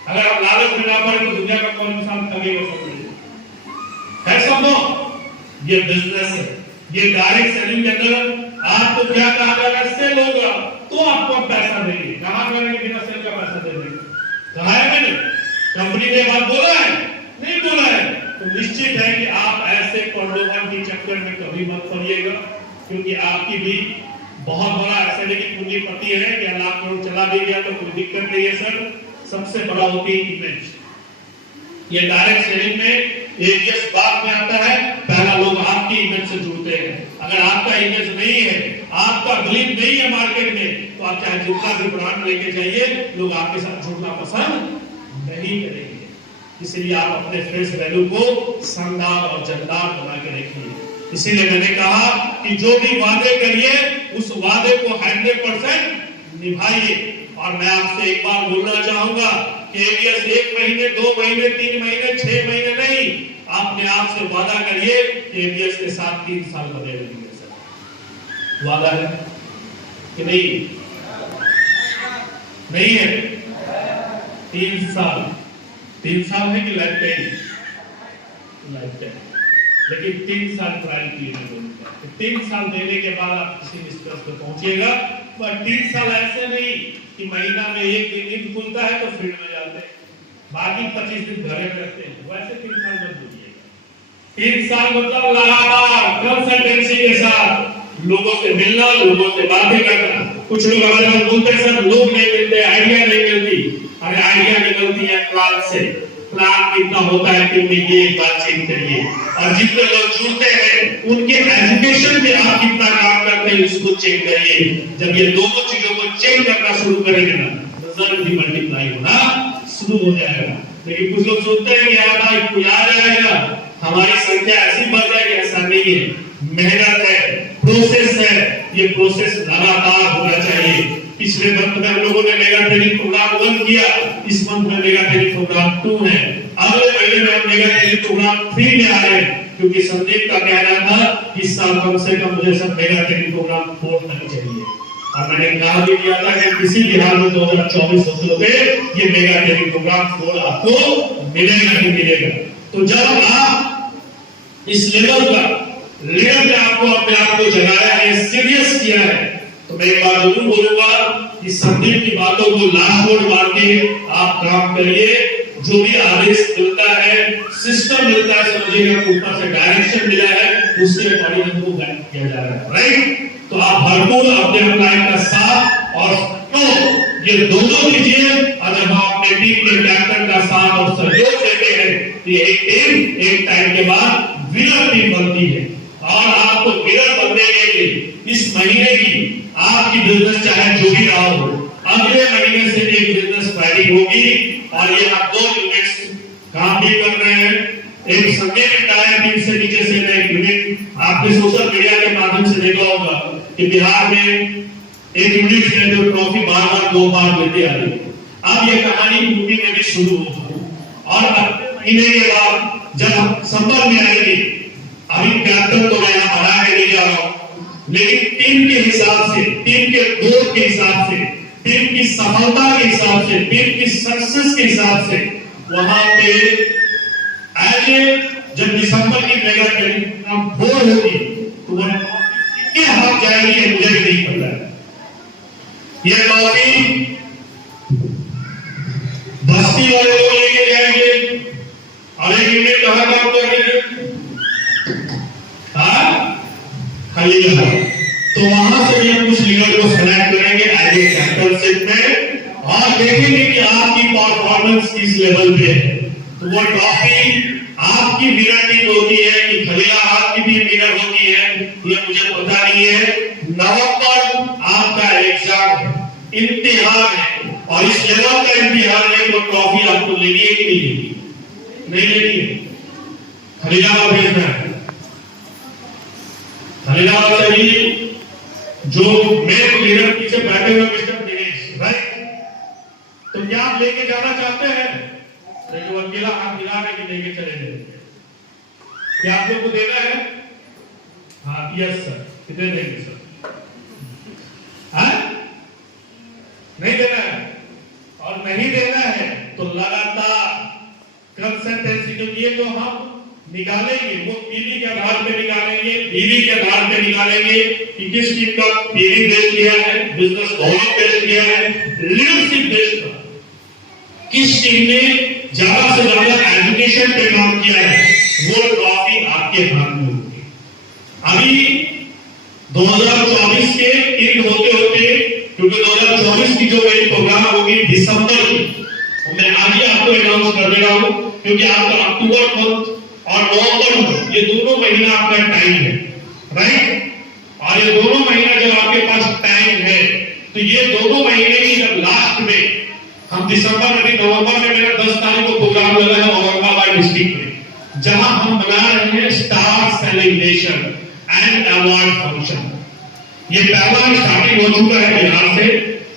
अगर आप लालच में ना पड़े तो दुनिया का कौन इंसान ठगेगा? है समझो, ये बिजनेस है, ये डायरेक्ट सेलिंग के अंदर आपको क्या कहा जाएगा, सेल होगा तो आपको पैसा देंगे। कहा करेंगे बिना सेल का पैसा दे देंगे? कहा है मैंने? कंपनी ने बात बोला है? नहीं बोला है। तो निश्चित है कि आप ऐसे प्रलोभन के चक्कर में कभी मत पड़िएगा, क्योंकि आपकी भी बहुत बड़ा ऐसे लेकिन पूंजीपति है कि लाख करोड़ चला भी गया तो कोई दिक्कत नहीं है सर। सबसे बड़ा होती है इमेज। ये डायरेक्ट सेलिंग में एरियस बात में आता है, पहला लोग आपकी इमेज से जुड़ते हैं। अगर आपका इमेज नहीं है, आपका बिलीव नहीं है मार्केट में, तो आप चाहे जितना भी ब्रांड लेके जाइए, लोग आपके साथ जुड़ना पसंद नहीं करेंगे। इसलिए आप अपने फेस वैल्यू को शानदार और जानदार बना के रखिए। इसीलिए मैंने कहा कि जो भी वादे करिए उस वादे को 100% निभाइए। और मैं आपसे एक बार बोलना चाहूंगा कि एरियस 1 महीने, 2 महीने, 3 महीने, 6 महीने नहीं, अपने आप से वादा करिए कि एरियस के साथ 3 साल बने रहेंगे। सर वादा है कि नहीं? नहीं है? 3 साल, 3 साल है कि लाइफ टाइम? Life time. लेकिन 3 साल ट्रायल किए, 3 साल देने के बाद आप किसी निष्कर्ष पर पहुंचिएगा। पर 3 साल ऐसे नहीं कि महीना में 1 दिन नींद खुलता है तो फील्ड में जाते हैं, बाकी 25 दिन घरे में रहते हैं, वैसे 3 साल मत बोलिएगा। 3 साल मतलब लगातार कंसल्टेंसी के साथ लोगों से मिलना, लोगों से बातें करना। कुछ लोग हमारे पास बोलते हैं सर लोग नहीं मिलते, आइडिया नहीं मिलती। अरे आइडिया निकलती है प्लान से। प्लान कितना होता है कि उन्हें ये बातचीत करिए, और जितने लोग जुड़ते हैं उनके एजुकेशन में आप कितना काम करते हैं उसको चेक करिए। जब ये दोनों चीजों को चेक करना शुरू करेंगे ना, रिजल्ट भी मल्टीप्लाई होना शुरू हो जाएगा। लेकिन कुछ लोग सोचते हैं कि यार भाई कोई आ जाएगा, हमारी संख्या ऐसी बढ़ जाएगी, ऐसा नहीं है। मेहनत है, प्रोसेस है, ये प्रोसेस लगातार होना चाहिए। पिछले मंथ में हम लोगों ने मेगा ट्रेनिंग प्रोग्राम 1 किया, इस मंथ में मेगा ट्रेनिंग प्रोग्राम 2 है। अगले महीने में हम मेगा ट्रेनिंग प्रोग्राम 3 में आ रहे हैं, क्योंकि संदीप का कहना था कि इस साल कम से कम मुझे सब मेगा ट्रेनिंग प्रोग्राम 4 तक चाहिए। और मैंने कहा भी दिया था कि किसी भी हाल में 2024 होते हुए ये मेगा ट्रेनिंग प्रोग्राम 4 आपको मिलेगा ही मिलेगा। तो जब आप इस लेवल पे आपको अपने आप को जगाया है, सीरियस किया है, तो मैं एक बात जरूर बोलूंगा कि संदीप की बातों को लास्ट वोट मार के आप काम करिए। जो भी आदेश मिलता है, सिस्टम मिलता है, समझिएगा ऊपर से डायरेक्शन मिला है, उसके अकॉर्डिंग हमको गाइड किया जा रहा है, राइट? तो आप भरपूर अपने एम्प्लॉय का साथ और सहयोग ये दोनों दीजिए। और जब आप अपने टीम के कैप्टन का साथ और सहयोग देते हैं तो एक टीम एक टाइम के बाद विनर टीम बनती है। और आपको विनर बनने के लिए इस महीने की आपकी बिजनेस चाहे जो भी रहा हो, अगले महीने से एक बिजनेस प्लानिंग होगी। और ये आप 2 यूनिट्स काम भी कर रहे हैं। एक संदीप इंटायर टीम से नीचे से एक यूनिट आपने सोशल मीडिया के माध्यम से देखा होगा कि बिहार में एक यूनिट है जो ट्रॉफी बार-बार 2 बार लेते आ रही है। अब ये कहानी यूपी में भी शुरू होगी, और अगले महीने के बाद जब हम संपर्क में आएंगे, अभी कैप्टन तो मैं यहाँ बना के नहीं जा रहा हूँ, लेकिन टीम के हिसाब से, टीम के ग्रोथ के हिसाब से, टीम की सफलता के हिसाब से, टीम की सक्सेस के हिसाब से वहां पे जब दिसंबर की मेगा ट्रेनिंग 4 होगी तो वह कितने हाथ जाएगी मुझे भी नहीं पता है। ये ट्रॉफी बस्ती वाले लोग लेके जाएंगे और एक वहां से भी हम कुछ लीडर को सेलेक्ट करेंगे आईडी चैंपियनशिप में और देखेंगे कि आपकी परफॉर्मेंस किस लेवल पे है। तो वो ट्रॉफी आपकी विनर टीम होती है कि खलीलाबाद की टीम विनर होती है ये मुझे पता नहीं है। नवंबर आपका एग्जाम है, इम्तिहान है और इस लेवल का इम्तिहान है तो ट्रॉफी आपको लेनी है कि नहीं लेनी? नहीं लेनी है, खलीलाबाद भेजना है। खलीलाबाद से ही जो मेन लीडर पीछे बैठे हुए मिस्टर दिनेश, राइट? तो क्या आप लेके जाना चाहते हैं? जो अकेला हाथ मिला है कि लेके चले जाएंगे, क्या आप लोग को देना है? हाँ यस सर, कितने देंगे सर? हाँ नहीं देना है और नहीं देना है तो लगातार कंसिस्टेंसी, क्योंकि ये जो हम निकालेंगे वो पीवी के आधार पे निकालेंगे, पीवी के आधार पे निकालेंगे कि किस टीम का पीवी बेस्ट किया है, बिजनेस मॉडल बेस्ट किया है, लीडरशिप बेस्ट किस टीम ने ज्यादा से ज्यादा एजुकेशन पे काम किया है, वो ट्रॉफी आपके हाथ में होगी। अभी 2024 के एंड होते होते, क्योंकि 2024 की जो मेरी प्रोग्राम होगी दिसंबर की, तो मैं आज ही आपको अनाउंस कर दे रहा हूं क्योंकि आपका अक्टूबर मंथ और नवंबर मंथ ये दोनों महीना आपका टाइम है, राइट? और ये दोनों महीना जब आपके पास टाइम है तो ये दोनों महीने की जब लास्ट में हम दिसंबर में, नवंबर में मेरा 10 तारीख को प्रोग्राम लगा है औरंगाबाद डिस्ट्रिक्ट में, जहां हम मना रहे हैं star celebration and award function. ये पहला स्टार्टिंग हो चुका है बिहार से,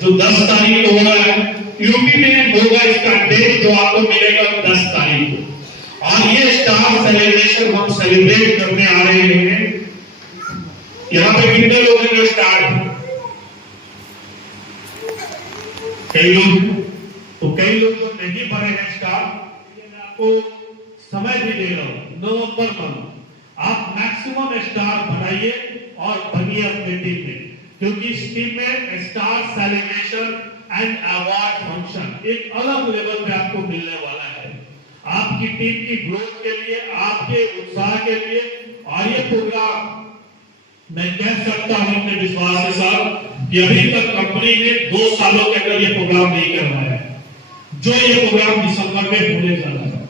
जो 10 तारीख को हो रहा है। यूपी में होगा इसका डेट जो आपको मिलेगा 10 तारीख को। और ये स्टार सेलिब्रेशन हम सेलिब्रेट करने आ रहे हैं। यहाँ पे कितने लोग हैं जो स्टार हैं? कई लोग, तो कई लोग जो नहीं बने हैं स्टार, मैं आपको समय भी दे रहा हूं, नवंबर मंथ आप मैक्सिमम स्टार बनाइए और बनिए अपने टीम में, क्योंकि इस टीम में star celebration and award function एक अलग लेवल पे आपको मिलने वाला है, आपकी टीम की ग्रोथ के लिए, आपके उत्साह के लिए। और ये प्रोग्राम मैं कह सकता हूं अपने विश्वास के साथ कि अभी तक कंपनी ने 2 सालों के अंदर ये प्रोग्राम नहीं करवाया है, जो ये प्रोग्राम दिसंबर में होने जा रहा है।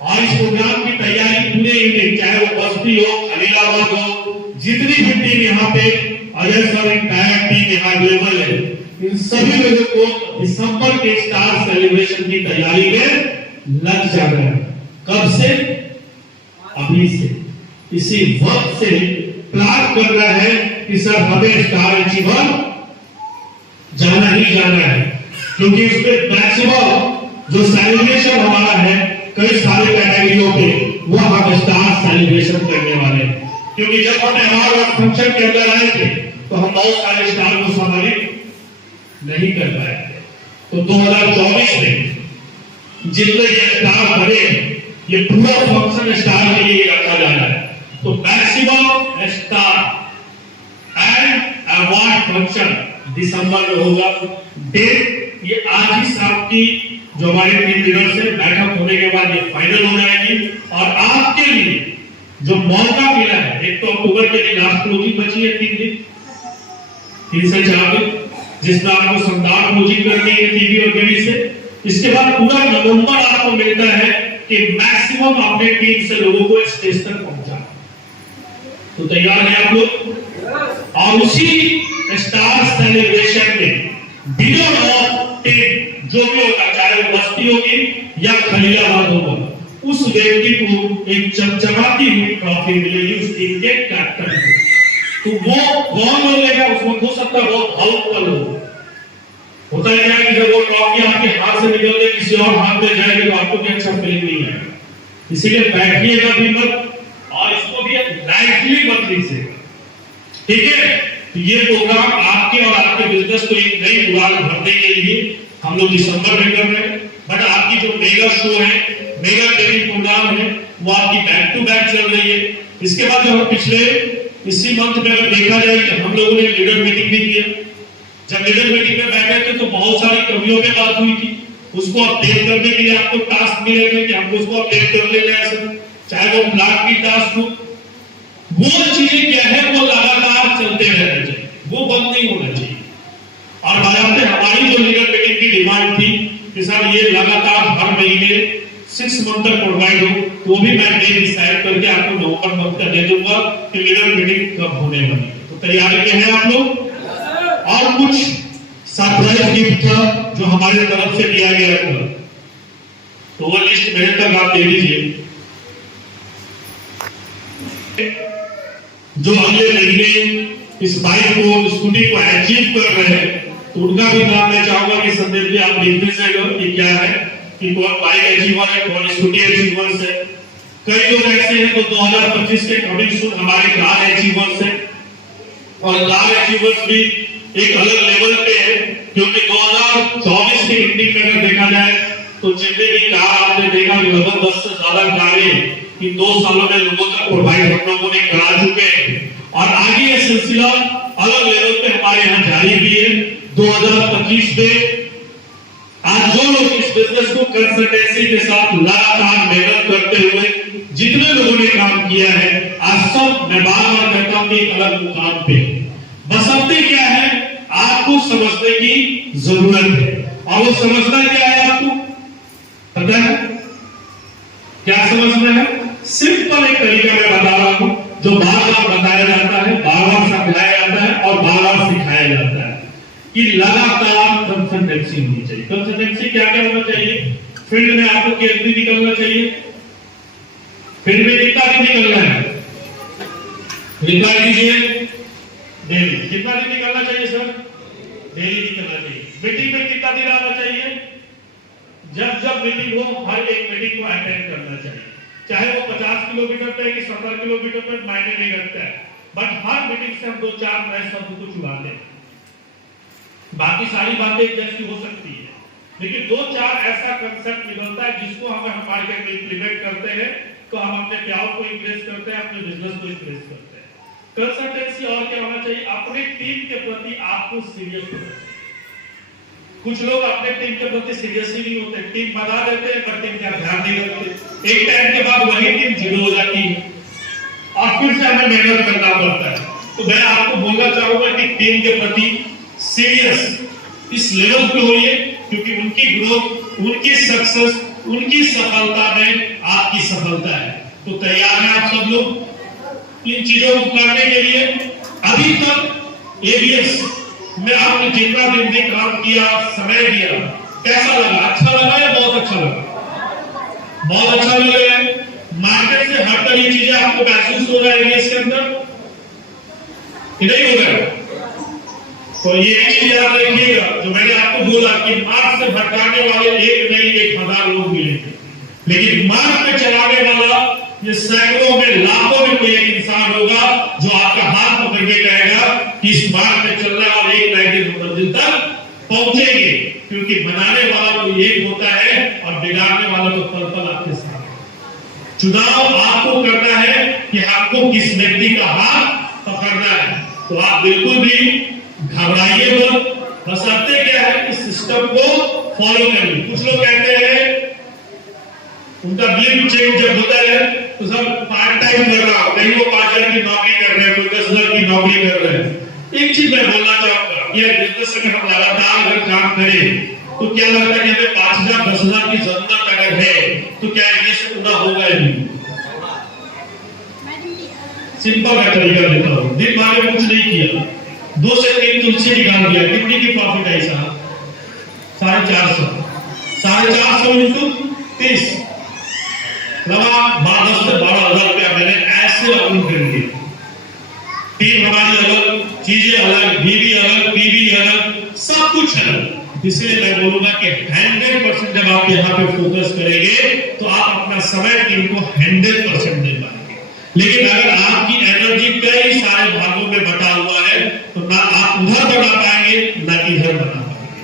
और इस प्रोग्राम की तैयारी पूरे इंडिया, चाहे वो बस्ती हो, खलीलाबाद हो, जितनी भी टीम यहाँ पे, अजय सर इंटायर टीम यहाँ अवेलेबल है, इन सभी लोगों को दिसंबर के स्टार सेलिब्रेशन की तैयारी में लग जाना है। कब से? अभी से, इसी वक्त से प्लान कर रहा है कि सर हमें स्टार अचीवर जाना ही जाना है, क्योंकि उसमें मैक्सिमम जो सेलिब्रेशन हमारा है कई सारे कैटेगरियों पे वो हम स्टार सेलिब्रेशन करने वाले हैं। क्योंकि जब हम अवार्ड और फंक्शन के अंदर आए थे तो हम बहुत सारे स्टार को सम्मानित नहीं कर पाए थे। तो 2024 में जितने ये स्टार बने, ये पूरा फंक्शन स्टार के लिए रखा जा रहा है। तो maximum star and award function दिसंबर में होगा। डेट ये आज ही शाम की जो हमारे टीम लीडर से बैठक होने के बाद ये फाइनल हो जाएगी। और आपके लिए जो मौका मिला है, एक तो अक्टूबर के लिए लास्ट क्लोजिंग बची है 3 दिन, 3 से 4 दिन, जिसमें आपको संदान क्लोजिंग करनी है टीवी और गेड़ी से। इसके बाद पूरा नवंबर आपको मिलता है कि मैक्सिमम अपने टीम से लोगों को स्टेज तक पहुंचाना। तो तैयार है आप लोग? और उसी स्टार सेलिब्रेशन में विनर ऑफ टीम जो भी होगा, चाहे वो बस्ती होगी या खलीलाबाद होगा, उस व्यक्ति को एक चमचमाती हुई ट्रॉफी मिलेगी उस टीम के कैप्टन को। तो वो कौन मिलेगा? उसमें हो सकता है बहुत भावुक पल होता है कि जब वो ट्रॉफी आपके हाथ से निकल के किसी और हाथ में जाएगी तो आपको भी अच्छा फीलिंग नहीं आएगा। इसीलिए बैठिएगा भी मत और इसको भी लाइटली मत लीजिए, ठीक है? तो ये प्रोग्राम आपके और आपके बिजनेस को एक नई उड़ान भरने के लिए हम लोग दिसंबर में कर रहे हैं। बट आपकी जो मेगा शो है, मेगा ट्रेनिंग प्रोग्राम है, वो आपकी बैक टू बैक चल रही है। इसके बाद जो हम पिछले इसी मंथ में अगर देखा जाए कि हम लोगों ने लीडर मीटिंग भी किया। जब लीडर मीटिंग में बैठे थे तो बहुत सारी कमियों पे बात हुई थी, उसको अपडेट करने के लिए आपको टास्क मिले थे कि हमको उसको अपडेट कर लेना है सर, चाहे वो ब्लॉक की टास्क हो। वो चीजें क्या है वो लगातार चलते रहने चाहिए। वो बंद नहीं होना चाहिए। और बाजाबते हमारी जो लीडर मीटिंग की डिमांड थी कि सर ये लगातार हर महीने 6 मंथ तक प्रोवाइड हो, तो भी मैं डेट डिसाइड करके आपको नवंबर मंथ का दे दूंगा कि लीडर मीटिंग कब होने वाली है। तो तैयारी के हैं आप लोग? और कुछ सरप्राइज गिफ्ट था जो हमारे तरफ से दिया गया था, तो वो लिस्ट मेरे तक आप दे दीजिए। जो अगले महीने इस बाइक को स्कूटी को अचीव कर रहे हैं, तो उनका भी नाम मैं चाहूंगा कि संदेश जी आप लिख दीजिएगा कि क्या है, कि कौन बाइक अचीवर है, कौन स्कूटी अचीवर्स है। कई लोग ऐसे हैं तो 2025 के कमिंग सून हमारे कार अचीवर्स है, और कार अचीवर्स भी एक अलग लेवल पे है, क्योंकि 2024 के इंडिंग में अगर देखा जाए तो जितने भी कार आपने देखा लगभग 10 से ज्यादा कारें इन 2 सालों में लोगों तक प्रोवाइड हम लोगों ने करा चुके हैं, और आगे ये सिलसिला अलग लेवल पे हमारे यहाँ जारी भी है। 2025 में आज जो लोग इस बिजनेस को कंसल्टेंसी के साथ लगातार मेहनत करते हुए जितने लोगों ने काम किया है, आज सब मैं बार बार कहता हूं कि एक अलग मुकाम पे, बशर्ते क्या है आपको समझने की जरूरत है। और वो समझना क्या है आपको पता है? क्या समझना है? सिंपल एक तरीका मैं बता रहा हूं जो बार बार बताया जाता है, बार बार समझाया जाता है और बार बार सिखाया जाता है कि लगातार कंसल्टेंसी होनी चाहिए। कंसल्टेंसी क्या क्या होना चाहिए? फील्ड में आपको कितनी निकलना चाहिए? फील्ड में कितना दिन निकलना है? निकाल दीजिए डेली। कितना दिन निकलना चाहिए सर? डेली निकलना चाहिए। मीटिंग में कितना दिन आना चाहिए? जब जब मीटिंग हो हर एक मीटिंग को अटेंड करना चाहिए, चाहे वो 50 किलोमीटर पे कि 70 किलोमीटर पे, मायने नहीं रखता है, बट हर मीटिंग से हम 2-4 नए शब्द को चुरा लें। बाकी सारी बातें एक जैसी हो सकती है, लेकिन 2-4 ऐसा कंसेप्ट निकलता है जिसको हम मार्केट में इंप्लीमेंट करते हैं, तो हम अपने प्यार को इंक्रीज करते हैं, अपने बिजनेस को इंक्रीज करते हैं। कंसल्टेंसी और क्या होना चाहिए? अपनी टीम के प्रति आपको सीरियस होना चाहिए। कुछ लोग अपने टीम के प्रति सीरियस ही नहीं होते, टीम बना देते हैं पर टीम का ध्यान नहीं रखते। एक टाइम के बाद वही टीम जीरो हो जाती है और फिर से हमें मेहनत करना पड़ता है। तो मैं आपको बोलना चाहूंगा कि टीम के प्रति सीरियस इस लेवल पे होइए, क्योंकि उनकी ग्रोथ, उनकी सक्सेस, उनकी सफलता में आपकी सफलता है। तो तैयार हैं आप सब लोग इन चीजों को करने के लिए? अभी तक एबीएस में आपने जितना दिन भी काम किया, समय दिया, कैसा लगा? अच्छा लगा या बहुत अच्छा लगा? बहुत अच्छा लग रहा है। मार्केट से हर तरह की चीजें आपको महसूस हो रहा है इसके अंदर नहीं हो रहा है? तो ये चीज याद रखिएगा जो मैंने आपको बोला कि मार्ग से भटकाने वाले एक नहीं 1000 लोग मिलेंगे, लेकिन मार्ग पे चलाने वाला ये सैकड़ों में लाखों में कोई एक इंसान होगा जो आपका हाथ पकड़ के कहेगा कि इस मार्ग पे चलने वाले एक ना एक दिन मंजिल तक पहुंचेंगे। क्योंकि बनाने वाला तो एक होता है और बिगाड़ने वाला तो पल पल आपके साथ। चुनाव आपको करना है कि आपको किस व्यक्ति का हाथ पकड़ना है। तो आप बिल्कुल भी घबराइए मत, बशर्ते क्या है इस सिस्टम को फॉलो करिए। कुछ लोग कहते हैं उनका ब्लिंक चेंज जब होता है तो सब पार्ट टाइम कर रहा हो, कहीं वो 5000 की नौकरी कर रहे हैं, कोई 10,000 की नौकरी कर रहे हैं। एक चीज मैं बोलना चाहूंगा, ये बिजनेस में हम लगातार अगर काम करें तो क्या लगता है कि हमें 5000 10,000 की जरूरत अगर है तो क्या ये पूरा होगा ही नहीं? सिंपल मैं तरीका देता हूँ, दिन भर में कुछ नहीं किया, 2 से 3 तुलसी निकाल दिया, कितनी की प्रॉफिट है साहब? 450 इंटू 30 लगा 12 से 12,000 रुपया मैंने ऐसे अर्न कर दिए। टीम हमारी अलग, चीजें अलग, बीवी अलग, पीवी अलग, सब कुछ अलग। इसलिए मैं बोलूंगा कि 100% जब आप यहाँ पे फोकस करेंगे तो आप अपना समय टीम को 100% दे पाएंगे। लेकिन अगर आपकी एनर्जी कई सारे भागों में बटा हुआ है तो ना आप उधर बना पाएंगे ना इधर बना पाएंगे।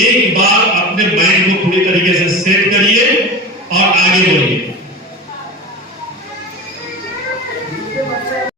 एक बार अपने माइंड को पूरी तरीके से सेट करिए और आगे बढ़िए।